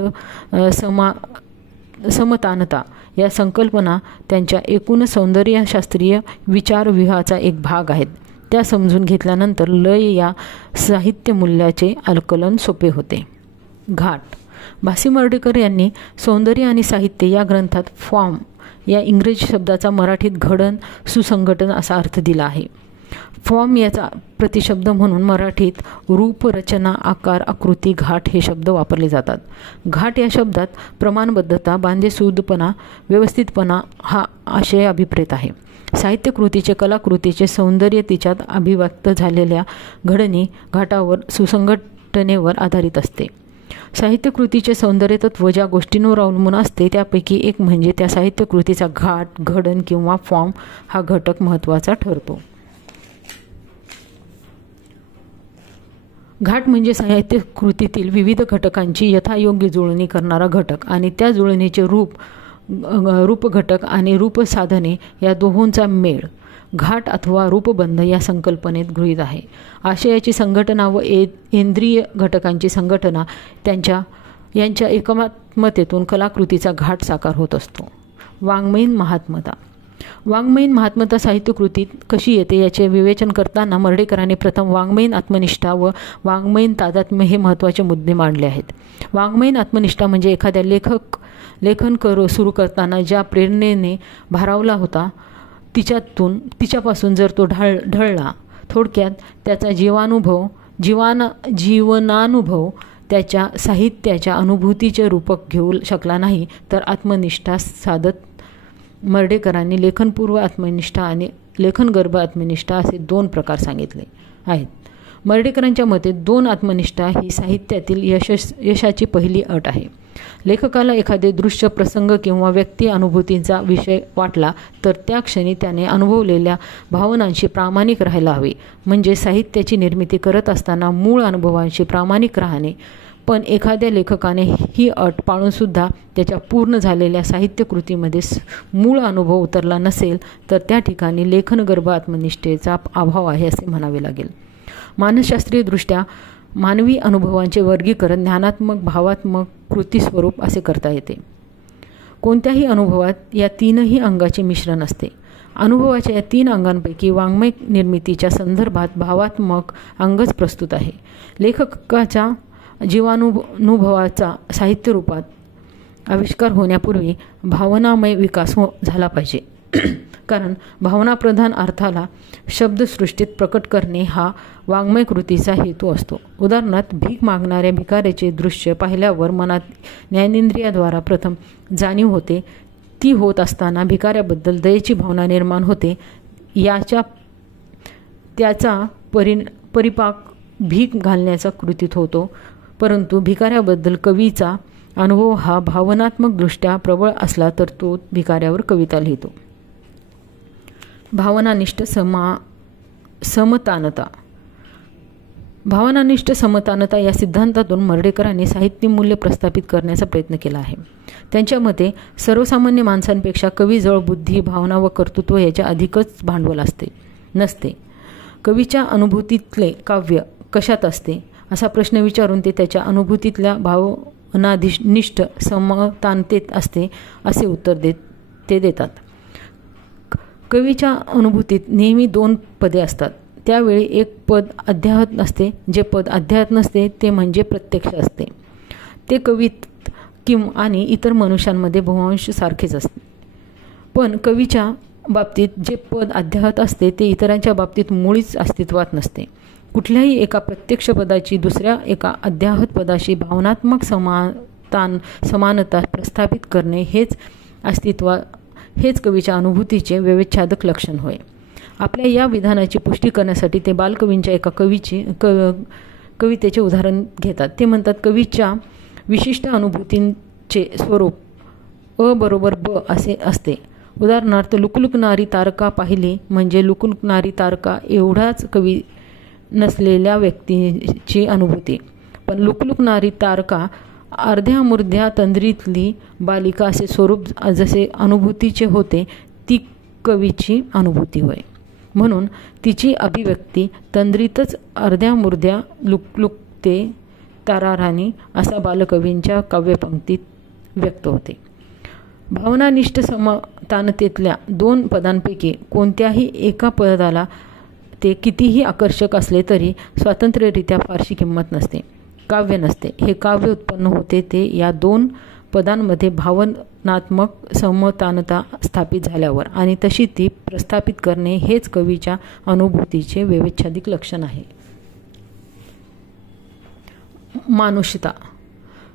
समतानता या संकल्पना त्यांच्या एकूण सौंदर्यशास्त्रीय विचारव्यूहाचा एक भाग आहेत. त्या समजून घेतल्यानंतर लय या साहित्य मूल्याचे आकलन सोपे होते. घाट. भासी मर्ढेकर यांनी सौंदर्य आणि साहित्य या ग्रंथात फॉर्म या इंग्रजी शब्दाचा मराठीत घडण, सुसंघटन असा अर्थ दिला आहे. फॉर्म याचा प्रतिशब्द म्हणून मराठीत रूप, रचना, आकार, आकृती, घाट हे शब्द वापरले जातात. घाट या शब्दात प्रमाणबद्धता, बांधेसूदपणा, व्यवस्थितपणा हा आशय अभिप्रेत आहे. साहित्यकृतीचे, कलाकृतीचे सौंदर्य तिच्यात अभिव्यक्त झालेल्या घडणी, घाटावर, सुसंघटनेवर आधारित असते. साहित्यकृतीचे सौंदर्य तत्व ज्या गोष्टींवर अवलंबून असते त्यापैकी एक म्हणजे त्या साहित्यकृतीचा घाट, घडण किंवा फॉर्म हा घटक महत्त्वाचा ठरतो. घाट म्हणजे साहित्यकृतीतील विविध घटकांची यथायोग्य जुळणी करणारा घटक आणि त्या जुळणीचे रूपघटक आणि रूपसाधने या दोहोंचा मेळ. घाट अथवा रूपबंध या संकल्पनेत गृहीत आहे. आशयाची संघटना व इंद्रिय घटकांची संघटना यांच्या एकमात्मतेतून कलाकृतीचा घाट साकार होत असतो. वाङ्मयीन महात्मता. वाङ्मयीन महात्मता साहित्यकृतीत कशी येते याचे विवेचन करताना मर्ढेकरांनी प्रथम वाङ्मयीन आत्मनिष्ठा व वाङ्मयीन तादात्म्य हे महत्त्वाचे मुद्दे मांडले आहेत. वाङ्मयीन आत्मनिष्ठा म्हणजे एखाद्या लेखन सुरू करताना ज्या प्रेरणेने भारावला होता तिच्यापासून जर तो ढळला, थोडक्यात त्याचा जीवनानुभव त्याच्या साहित्याच्या अनुभूतीचे रूपक घेऊ शकला नाही तर आत्मनिष्ठा साधत. मर्ढेकरांनी लेखनपूर्व आत्मनिष्ठा आणि लेखनगर्भ आत्मनिष्ठा असे 2 प्रकार सांगितले आहेत. मर्ढेकरांच्या मते 2 आत्मनिष्ठा ही साहित्यातील यशाची पहिली अट आहे. लेखकाला एखादे दृश्य, प्रसंग किंवा व्यक्ती अनुभूतींचा विषय वाटला तर त्या क्षणी त्याने अनुभवलेल्या भावनांशी प्रामाणिक राहायला हवे. म्हणजे साहित्याची निर्मिती करत असताना मूळ अनुभवांशी प्रामाणिक राहणे. पण एखाद्या लेखकाने ही अट पाळूनसुद्धा त्याच्या पूर्ण झालेल्या साहित्यकृतीमध्ये मूळ अनुभव उतरला नसेल तर त्या ठिकाणी लेखनगर्भ आत्मनिष्ठेचा अभाव आहे असे म्हणावे लागेल. मानसशास्त्रीयदृष्ट्या मानवी अनुभवांचे वर्गीकरण ज्ञानात्मक, भावात्मक, कृतीस्वरूप असे करता येते. कोणत्याही अनुभवात या 3ही अंगाचे मिश्रण असते. अनुभवाच्या या 3 अंगांपैकी वाङ्मय निर्मितीच्या संदर्भात भावात्मक अंगच प्रस्तुत आहे. लेखकाच्या जीवानुभवाचा साहित्यरूपात आविष्कार होण्यापूर्वी भावनामय विकास झाला पाहिजे. कारण भावनाप्रधान अर्थाला शब्दसृष्टीत प्रकट करणे हा वाङ्मय कृतीचा हेतू असतो. उदाहरणार्थ, भीक मागणाऱ्या भिकाऱ्याचे दृश्य पाहिल्यावर मनात ज्ञानेंद्रियाद्वारा प्रथम जाणीव होते. ती होत असताना भिकाऱ्याबद्दल दयेची भावना निर्माण होते. त्याचा परिपाक भीक घालण्याचा कृतीत होतो. परंतु भिकाऱ्याबद्दल कवीचा अनुभव हा भावनात्मकदृष्ट्या प्रबळ असला तर तो भिकाऱ्यावर कविता लिहितो. भावनानिष्ठ समतानता. भावनानिष्ठ समतानता या सिद्धांतातून मर्ढेकरांनी साहित्यमूल्य प्रस्थापित करण्याचा प्रयत्न केला आहे. त्यांच्या मते सर्वसामान्य माणसांपेक्षा कवीजवळ बुद्धी, भावना व कर्तृत्व याच्या अधिकच भांडवल नसते. कवीच्या अनुभूतीतले काव्य कशात असते असा प्रश्न विचारून ते त्याच्या अनुभूतीतल्या भावनानिष्ठ समतानतेत असते असे उत्तर ते देतात. कवीच्या अनुभूतीत नेहमी 2 पदे असतात. त्यावेळी एक पद अध्याहत असते. जे पद अध्याहत नसते ते म्हणजे प्रत्यक्ष असते. ते कवीत आणि इतर मनुष्यांमध्ये बहुअंश सारखेच असते. पण कवीच्या बाबतीत जे पद अध्याहत असते ते इतरांच्या बाबतीत मुळीच अस्तित्वात नसते. कुठल्याही एका प्रत्यक्ष पदाची दुसऱ्या एका अध्याहत पदाशी भावनात्मक समानता प्रस्थापित करणे हेच कवीच्या अनुभूतीचे व्यवच्छेदक लक्षण होय. आपल्या या विधानाची पुष्टी करण्यासाठी ते बालकवींच्या एका कवितेचे उदाहरण घेतात. ते म्हणतात, कवीच्या विशिष्ट अनुभूतींचे स्वरूप अ बरोबर ब असे असते. उदाहरणार्थ, लुकलुकणारी तारका पाहिली म्हणजे लुकलुकणारी तारका एवढाच कवी नसलेल्या व्यक्तीची अनुभूती. पण लुकलुकणारी तारका अर्ध्या-मुर्ध्या तंद्रीतली बालिका असे स्वरूप जसे अनुभूतीचे होते ती कवीची अनुभूती होय. म्हणून तिची अभिव्यक्ती तंद्रीतच अर्ध्या-मुर्ध्या लुकलुकते ताराराणी असा बालकवींच्या काव्यपंक्तीत व्यक्त होते. भावनानिष्ठ समतानतेतल्या 2 पदांपैकी कोणत्याही एका पदाला ते कितीही आकर्षक असले तरी स्वातंत्र्यरित्या फारशी किंमत नसते. काव्य नसते. हे काव्य उत्पन्न होते ते या 2 पदांमध्ये भावनात्मक समतानता स्थापित झाल्यावर, आणि तशी ती प्रस्थापित करणे हेच कवीच्या अनुभूतीचे व्यवच्छेदिक लक्षण आहे. मानुषता.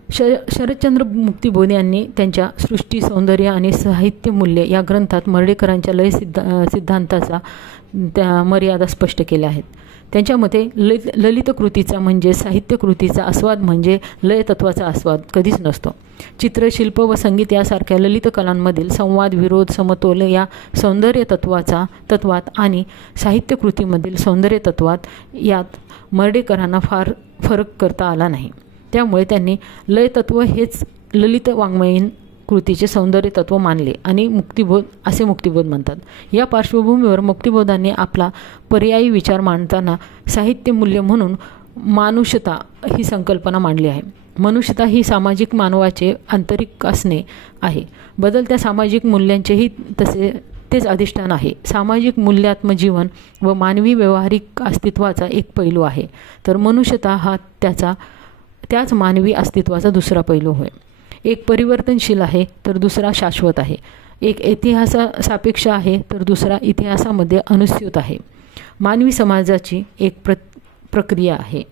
शरदचंद्र मुक्तिबोध यांनी त्यांच्या सृष्टी, सौंदर्य आणि साहित्य मूल्य या ग्रंथात मर्ढेकरांच्या लय सिद्धांताचा मर्यादा स्पष्ट केल्या आहेत. त्यांच्या मते ललित कृतीचा म्हणजे साहित्य कृतीचा आस्वाद म्हणजे लय तत्वाचा आस्वाद कधीच नसतो. चित्र, शिल्प व संगीत यासारख्या ललित कलांमधील संवाद, विरोध, समतोल या सौंदर्य तत्वात आणि साहित्य कृतीमधील सौंदर्य तत्वात यात मर्ढेकरांना फार फरक करता आला नाही. त्यामुळे त्यांनी लय तत्व हेच ललित वाङ्मयीन कृतीचे सौंदर्य तत्व मानले आणि मुक्तिबोध म्हणतात. या पार्श्वभूमीवर मुक्तिबोधांनी आपला पर्यायी विचार मांडताना साहित्य मूल्य म्हणून मानुषता ही संकल्पना मांडली आहे. मनुष्यता ही सामाजिक मानवाचे आंतरिक असणे आहे. बदलत्या सामाजिक मूल्यांचेही तेच अधिष्ठान आहे. सामाजिक मूल्यात्मक जीवन व मानवी व्यावहारिक अस्तित्वाचा एक पैलू आहे, तर मनुष्यता हा त्याच मानवी अस्तित्वाचा दुसरा पैलू होय. एक परिवर्तनशील आहे तर दुसरा शाश्वत आहे. एक इतिहासापेक्ष आहे तर दुसरा इतिहासामध्ये अनुस्यूत आहे. मानवी समाजाची एक प्रक्रिया आहे.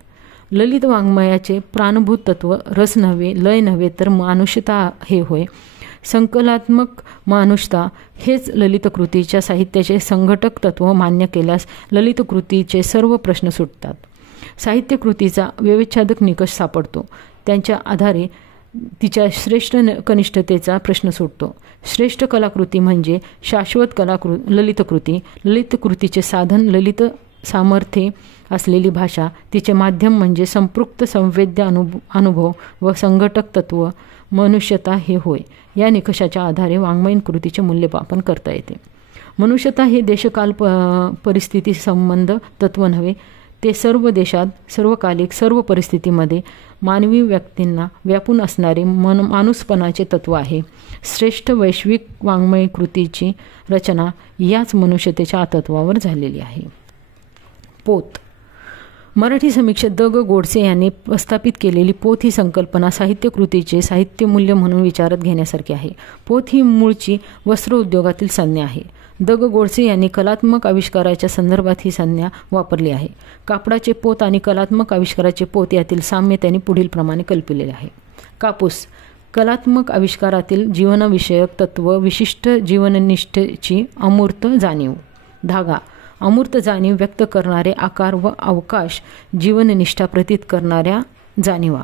ललित वाङ्मयाचे प्राणभूत तत्व रस नव्हे, लय नव्हे, तर मानुषता हे होय. संकलात्मक मानुषता हेच ललित कृतीच्या साहित्याचे संघटक तत्व मान्य केल्यास ललित कृतीचे सर्व प्रश्न सुटतात. साहित्य कृतीचा व्यवच्छेदक निकष सापडतो. त्यांच्या आधारे तिच्या श्रेष्ठ कनिष्ठतेचा प्रश्न सुटतो. श्रेष्ठ कलाकृती म्हणजे शाश्वत ललित कृती. ललित कृतीचे साधन ललित सामर्थ्ये असलेली भाषा, तिचे माध्यम म्हणजे संपृक्त संवेद्य अनुभव व संघटक तत्व मनुष्यता हे होय. या निकषाच्या आधारे वाङ्मयीन कृतीचे मूल्यमापन करता येते. मनुष्यता हे देशकाल परिस्थिती संबंध तत्व नव्हे, ते सर्व देशात, सर्वकालिक, सर्व परिस्थितीमध्ये मानवी व्यक्तींना व्यापून असणारे माणूसपणाचे तत्व आहे. श्रेष्ठ वैश्विक वाङ्मय कृतीची रचना याच मनुष्यतेच्या तत्वावर झालेली आहे. पोत. मराठी समीक्षक द ग गोडसे यांनी प्रस्थापित केलेली पोथ ही संकल्पना साहित्यकृतीचे साहित्य मूल्य म्हणून विचारात घेण्यासारखी आहे. पोथ ही मूळची वस्त्र उद्योगातील संज्ञा आहे. द ग गोडसे यांनी कलात्मक आविष्काराच्या संदर्भात ही संज्ञा वापरली आहे. कापडाचे पोत आणि कलात्मक आविष्काराचे पोत यातील साम्य त्यांनी पुढील प्रमाणे कल्पिलेले आहे. कापूस कलात्मक आविष्कारातील जीवनविषयक तत्व, विशिष्ट जीवननिष्ठेची अमूर्त जाणीव. धागा अमूर्त जाणीव व्यक्त करणारे आकार व अवकाश, जीवननिष्ठा प्रतीत करणाऱ्या जाणीवा.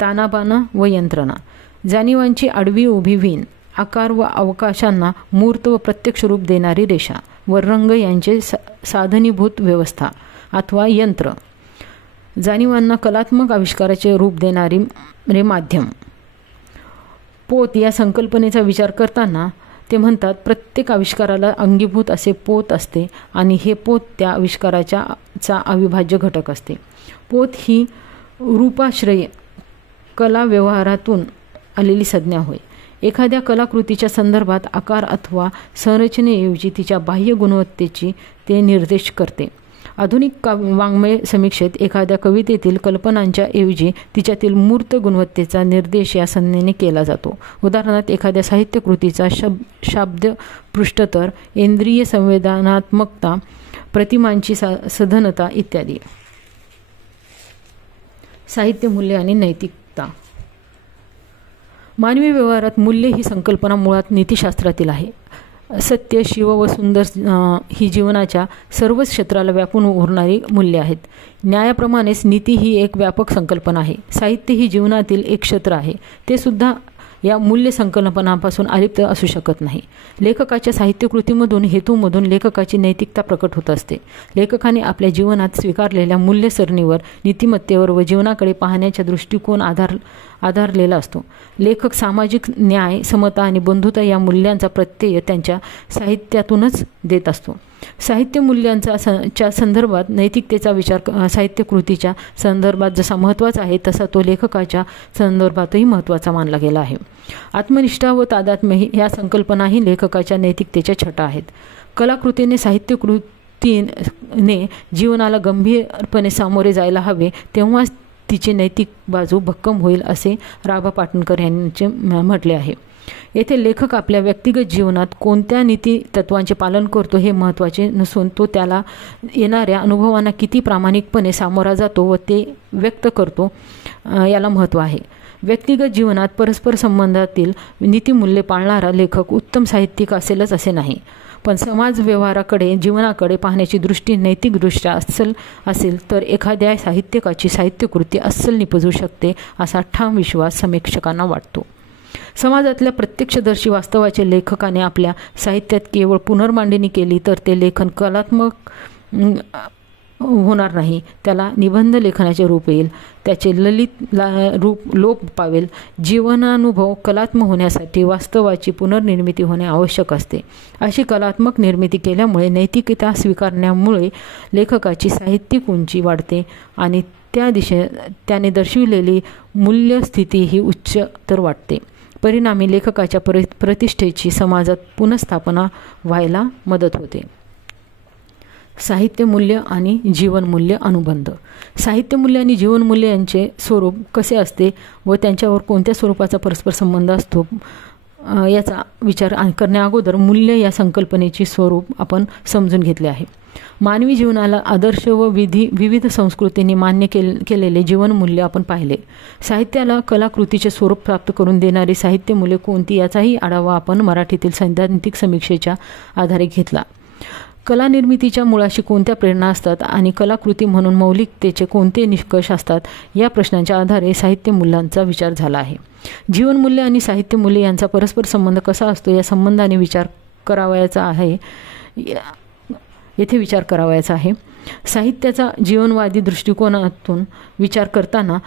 तानाबाना व यंत्रणा जाणीवांची आडवी उभी वीण, आकार व अवकाशांना मूर्त व प्रत्यक्ष रूप देणारी रेषा व रंग यांचे साधनीभूत व्यवस्था अथवा यंत्र, जाणीवांना कलात्मक आविष्काराचे रूप देणारे माध्यम. पोत या संकल्पनेचा विचार करताना ते म्हणतात, प्रत्येक आविष्काराला अंगीभूत असे पोत असते आणि हे पोत त्या आविष्काराचा अविभाज्य घटक असते. पोत ही रूपाश्रय कला व्यवहारातून आलेली संज्ञा होय. एखाद्या कलाकृतीच्या संदर्भात आकार अथवा संरचनेऐवजी तिच्या बाह्य गुणवत्तेची ते निर्देश करते. आधुनिक वाङ्मय समीक्षेत एखाद्या कवितेतील कल्पनांच्या ऐवजी तिच्यातील मूर्त गुणवत्तेचा निर्देश या संज्ञेने केला जातो. उदाहरणार्थ एखाद्या साहित्यकृतीचा शाब्द पृष्ठतर, इंद्रिय संवेदनात्मकता, प्रतिमांची सधनता इत्यादी. साहित्य मूल्य आणि नैतिकता. मानवी व्यवहारात मूल्य ही संकल्पना मुळात नीतिशास्त्रातील आहे. सत्य, शिव व सुंदर ही जीवनाच्या सर्वच क्षेत्राला व्यापून उरणारी मूल्ये आहेत. न्यायाप्रमाणेच नीती ही एक व्यापक संकल्पना आहे. साहित्य ही जीवनातील एक क्षेत्र आहे. ते सुद्धा या मूल्य संकल्पनापासून अलिप्त असू शकत नाही. लेखकाच्या साहित्यकृतीमधून, हेतूमधून लेखकाची नैतिकता प्रकट होत असते. लेखकाने आपल्या जीवनात स्वीकारलेल्या मूल्यसरणीवर, नीतिमत्तेवर व जीवनाकडे पाहण्याच्या दृष्टिकोन आधारलेला असतो. लेखक सामाजिक न्याय, समता आणि बंधुता या मूल्यांचा प्रत्यय त्यांच्या साहित्यातूनच देत असतो. साहित्य मूल्यांच्या संदर्भात नैतिकतेचा विचार साहित्यकृतीच्या संदर्भात जसा महत्त्वाचा आहे तसा तो लेखकाच्या संदर्भातही महत्त्वाचा मानला गेला आहे. आत्मनिष्ठा व तादात्म्य ह्या संकल्पनाही लेखकाच्या नैतिकतेच्या छटा आहेत. कलाकृतीने, साहित्यकृतीने जीवनाला गंभीरपणे सामोरे जायला हवे, तेव्हाच तिची नैतिक बाजू भक्कम होईल असे राभा पाटणकर यांचे म्हटले आहे. येथे लेखक आपल्या व्यक्तिगत जीवनात कोणत्या नीती तत्वांचे पालन करतो हे महत्त्वाचे नसून तो त्याला येणाऱ्या अनुभवांना किती प्रामाणिकपणे सामोरा जातो व ते व्यक्त करतो याला महत्त्व आहे. व्यक्तिगत जीवनात परस्पर संबंधातील नीतिमूल्ये पाळणारा लेखक उत्तम साहित्यिक असेलच असे नाही, पण समाज व्यवहाराकडे, जीवनाकडे पाहण्याची दृष्टी नैतिकदृष्ट्या अस्सल असेल तर एखाद्या साहित्यिकाची साहित्यकृती अस्सल निपजू शकते असा ठाम विश्वास समीक्षकांना वाटतो. समाजातल्या प्रत्यक्षदर्शी वास्तवाचे लेखकाने आपल्या साहित्यात केवळ पुनर्मांडणी केली तर ते लेखन कलात्मक होणार नाही. त्याला निबंध लेखनाचे रूप येईल, त्याचे ललित रूप लोप पावेल. जीवनानुभव कलात्मक होण्यासाठी वास्तवाची पुनर्निर्मिती होणे आवश्यक असते. अशी कलात्मक निर्मिती केल्यामुळे नैतिकता स्वीकारण्यामुळे लेखकाची साहित्यिक उंची वाढते आणि त्या त्याने दर्शविलेली मूल्यस्थिती ही उच्च तर वाटते. परिणामी लेखकाच्या प्रतिष्ठेची समाजात पुनर्स्थापना व्हायला मदत होते. साहित्यमूल्य आणि जीवनमूल्य अनुबंध. साहित्यमूल्य आणि जीवनमूल्य यांचे स्वरूप कसे असते व त्यांच्यावर कोणत्या स्वरूपाचा परस्पर संबंध असतो याचा विचार करण्याअगोदर मूल्य या संकल्पनेचे स्वरूप आपण समजून घेतले आहे. मानवी जीवनाला आदर्श व विविध संस्कृतींनी मान्य केलेले जीवनमूल्य आपण पाहिले. साहित्याला कलाकृतीचे स्वरूप प्राप्त करून देणारी साहित्यमूल्ये कोणती याचाही आढावा आपण मराठीतील सैद्धांतिक समीक्षेच्या आधारे घेतला. कलानिर्मितीच्या मुळाशी कोणत्या प्रेरणा असतात आणि कलाकृती म्हणून मौलिकतेचे कोणते निष्कर्ष असतात या प्रश्नांच्या आधारे साहित्यमूल्यांचा विचार झाला आहे. जीवनमूल्य आणि साहित्यमूल्य यांचा परस्पर संबंध कसा असतो या संबंधाने येथे विचार करावयाचा आहे. साहित्याचा जीवनवादी दृष्टिकोनातून विचार करताना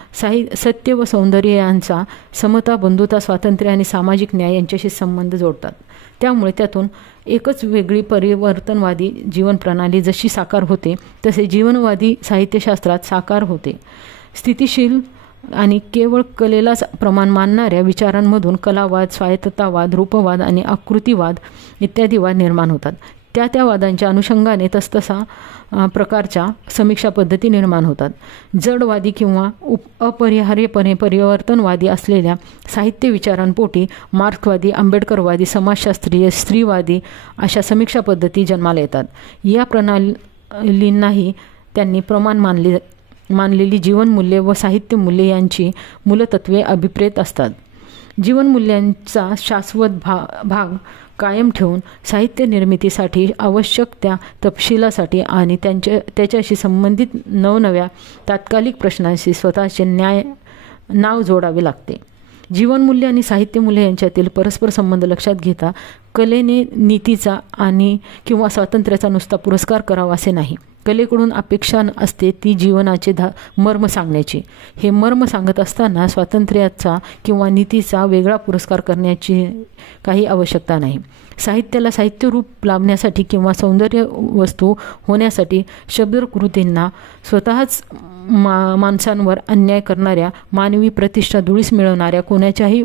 सत्य व सौंदर्य यांचा समता, बंधुता, स्वातंत्र्य आणि सामाजिक न्याय यांच्याशी संबंध जोडतात. त्यामुळे त्यातून एकच वेगळी परिवर्तनवादी जीवनप्रणाली जशी साकार होते तसे जीवनवादी साहित्यशास्त्रात साकार होते. स्थितिशील आणि केवळ कलेलाच प्रमाण मानणाऱ्या विचारांमधून कलावाद, स्वायत्ततावाद, रूपवाद आणि आकृतीवाद इत्यादी वाद निर्माण होतात. त्या वादांच्या अनुषंगाने तसतसा प्रकारच्या समीक्षा पद्धती निर्माण होतात. जडवादी किंवा अपरिहार्यपणे परिवर्तनवादी असलेल्या साहित्य विचारांपोटी मार्क्सवादी, आंबेडकरवादी, समाजशास्त्रीय, स्त्रीवादी अशा समीक्षा पद्धती जन्माला येतात. या प्रणालींनाही त्यांनी प्रमाण मानलेली जीवनमूल्ये व साहित्यमूल्ये यांची मूलतत्वे अभिप्रेत असतात. जीवनमूल्यांचा शाश्वत भाग कायम ठेवून साहित्य निर्मितीसाठी आवश्यक त्या तपशिलासाठी आणि त्याच्याशी संबंधित नवनव्या तात्कालिक प्रश्नांशी स्वतःचे नाव जोडावे लागते. जीवनमूल्य आणि साहित्यमूल्य यांच्यातील परस्पर संबंध लक्षात घेता कलेने नीतीचा किंवा स्वातंत्र्याचा नुसता पुरस्कार करावा असे नाही. कलेकडून अपेक्षा असते ती जीवनाचे मर्म सांगण्याची. हे मर्म सांगत असताना स्वातंत्र्याचा किंवा नीतीचा वेगळा पुरस्कार करण्याची काही आवश्यकता नाही. साहित्याला साहित्यरूप लाभण्यासाठी किंवा सौंदर्य वस्तू होण्यासाठी शब्दकृतींना स्वतःच माणसांवर अन्याय करणाऱ्या, मानवी प्रतिष्ठा धुळीस मिळवणाऱ्या, कोणाच्याही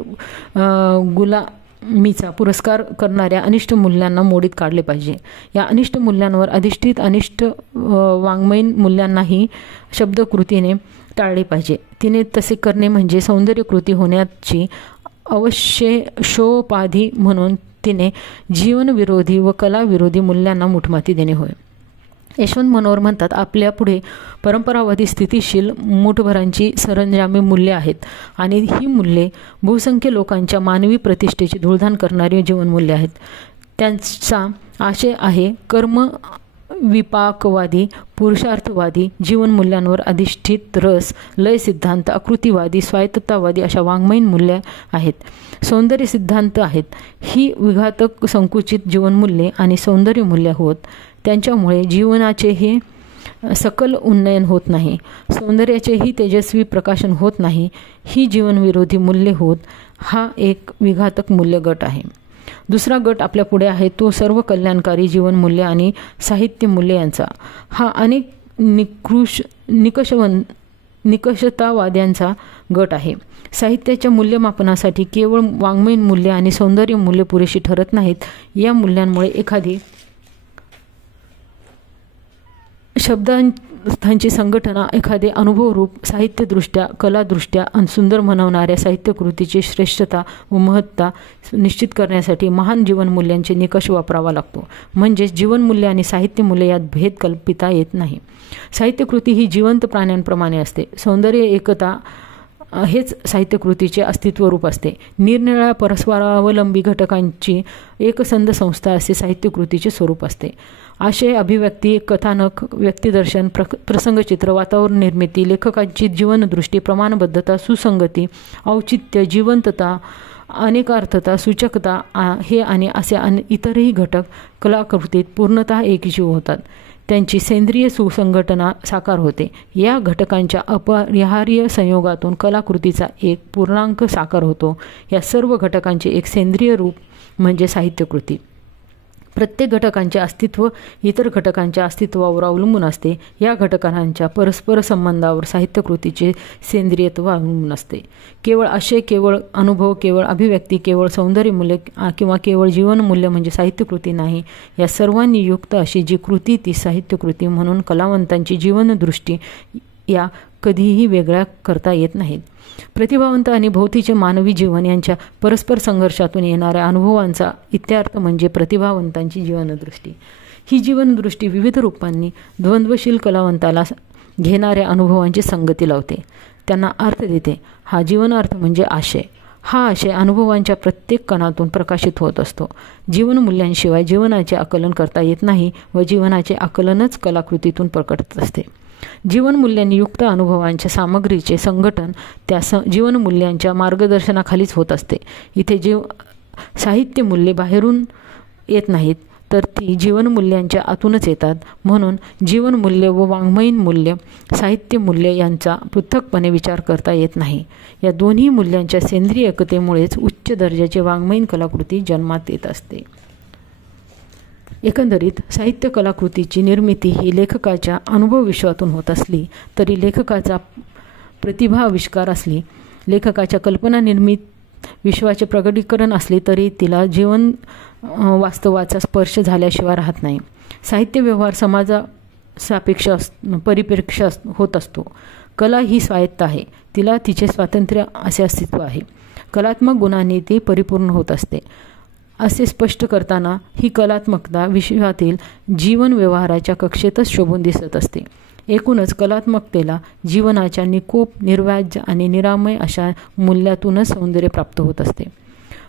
गुलामीचा पुरस्कार करणाऱ्या अनिष्ट मूल्यांना मोडीत काढले पाहिजे. या अनिष्ट मूल्यांवर अधिष्ठित अनिष्ट वाङ्मयीन मूल्यांनाही शब्दकृतीने टाळले पाहिजे. तिने तसे करणे म्हणजे सौंदर्यकृती होण्याची अवशेषोपाधी म्हणून तिने जीवनविरोधी व कलाविरोधी मूल्यांना मुठमाती देणे होय. यशवंत मनोहर म्हणतात, आपल्या पुढे परंपरावादी स्थितिशील मूठभरांची सरंजामी मूल्ये आहेत आणि ही मूल्ये बहुसंख्य लोकांच्या मानवी प्रतिष्ठेची धूळधाण करणारी जीवनमूल्ये आहेत. त्यांचा आशय आहे कर्मविपाकवादी, पुरुषार्थवादी जीवनमूल्यांवर अधिष्ठित रस, लय सिद्धांत, आकृतीवादी, स्वायत्ततावादी अशा वाङ्मयीन मूल्ये आहेत. सौंदर्य सिद्धांत आहेत. ही विघातक संकुचित जीवनमूल्ये आणि सौंदर्य मूल्ये होत. त्यांच्यामुळे जीवनाचेही सकल उन्नयन होत नाही, सौंदर्याचेही तेजस्वी प्रकाशन होत नाही. ही जीवनविरोधी मूल्ये होत. हा एक विघातक मूल्य गट आहे. दुसरा गट आपल्या पुढे आहे तो सर्व कल्याणकारी जीवनमूल्य आणि साहित्यमूल्य यांचा. हा अनेक निकषतावाद्यांचा गट आहे. साहित्याच्या मूल्यमापनासाठी केवळ वाङ्मयीन मूल्य आणि सौंदर्य मूल्य पुरेशी ठरत नाहीत. या मूल्यांमुळे एखादी शब्दांची संघटना एखादे अनुभवरूप, साहित्यदृष्ट्या, कलादृष्ट्या सुंदर म्हणवणाऱ्या साहित्यकृतीची श्रेष्ठता व महत्ता निश्चित करण्यासाठी महान जीवनमूल्यांचे निकष वापरावा लागतो. म्हणजेच जीवनमूल्य आणि साहित्यमूल्य यात भेद कल्पिता येत नाही. साहित्यकृती ही जिवंत प्राण्यांप्रमाणे असते. सौंदर्य एकता हेच साहित्यकृतीचे अस्तित्वरूप असते. निरनिराळ्या परस्परावलंबी घटकांची एकसंध संस्था असे साहित्यकृतीचे स्वरूप असते. आशय, अभिव्यक्ती, कथानक, व्यक्तिदर्शन, प्रसंगचित्र, वातावरण निर्मिती, लेखकांची जीवनदृष्टी, प्रमाणबद्धता, सुसंगती, औचित्य, जिवंतता, अनेकार्थता, सूचकता हे आणि असे इतरही घटक कलाकृतीत पूर्णतः एकजीव होतात. त्यांची सेंद्रिय सुसंघटना साकार होते. या घटकांच्या अपरिहार्य संयोगातून कलाकृतीचा एक पूर्णांक साकार होतो. या सर्व घटकांचे एक सेंद्रिय रूप म्हणजे साहित्यकृती. प्रत्येक घटकांचे अस्तित्व इतर घटकांच्या अस्तित्वावर अवलंबून असते. या घटकांच्या परस्पर संबंधावर साहित्यकृतीचे सेंद्रियत्व अवलंबून असते. केवळ आशय, केवळ अनुभव, केवळ अभिव्यक्ती, केवळ सौंदर्यमूल्य किंवा केवळ जीवनमूल्य म्हणजे साहित्यकृती नाही. या सर्वांनी युक्त अशी जी कृती ती साहित्यकृती. म्हणून कलावंतांची जीवनदृष्टी या कधीही वेगळ्या करता येत नाहीत. प्रतिभावंत आणि भोवतीचे मानवी जीवन यांच्या परस्पर संघर्षातून येणाऱ्या अनुभवांचा इत्यार्थ म्हणजे प्रतिभावंतांची जीवनदृष्टी. ही जीवनदृष्टी विविध रूपांनी द्वंद्वशील कलावंताला घेणाऱ्या अनुभवांची संगती लावते, त्यांना अर्थ देते. हा जीवनार्थ म्हणजे आशय. हा आशय अनुभवांच्या प्रत्येक कणातून प्रकाशित होत असतो. जीवनमूल्यांशिवाय जीवनाचे आकलन करता येत नाही व जीवनाचे आकलनच कलाकृतीतून प्रकटत असते. जीवनमूल्यांनी युक्त अनुभवांच्या सामग्रीचे संघटन त्या जीवनमूल्यांच्या मार्गदर्शनाखालीच होत असते. इथे साहित्यमूल्ये बाहेरून येत नाहीत तर ती जीवनमूल्यांच्या आतूनच येतात. म्हणून जीवनमूल्य व वाङ्मयीन मूल्य, साहित्यमूल्य यांचा पृथक्पणे विचार करता येत नाही. या दोन्ही मूल्यांच्या सेंद्रिय एकतेमुळेच उच्च दर्जाची वाङ्मयीन कलाकृती जन्मात येत असते. एकंदरीत साहित्य कलाकृतीची निर्मिती ही लेखकाच्या अनुभवविश्वातून होत असली तरी लेखकाचा प्रतिभाविष्कार असली, लेखकाच्या कल्पना विश्वाचे प्रगटीकरण असले तरी तिला जीवन वास्तवाचा स्पर्श झाल्याशिवाय राहत नाही. साहित्य व्यवहार समाजासापेक्ष परिप्रेक्ष्य होत असतो. कला ही स्वायत्त आहे. तिला तिचे स्वातंत्र्य असे अस्तित्व आहे. कलात्मक गुणांनी ती परिपूर्ण होत असते. असे स्पष्ट करताना ही कलात्मकता विश्वातील जीवन व्यवहाराच्या कक्षेतच शोभून दिसत असते. एकूणच कलात्मकतेला जीवनाच्या निकोप, निर्व्याज आणि निरामय अशा मूल्यातूनच सौंदर्य प्राप्त होत असते.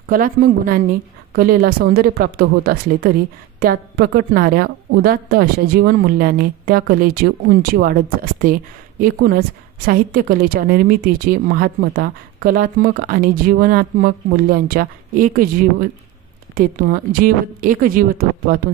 कलात्मक गुणांनी कलेला सौंदर्य प्राप्त होत असले तरी त्यात प्रकटणाऱ्या उदात्त अशा जीवनमूल्याने त्या कलेची उंची वाढत असते. एकूणच साहित्य कलेच्या निर्मितीची महात्मता कलात्मक आणि जीवनात्मक मूल्यांच्या एकजीवत्वातून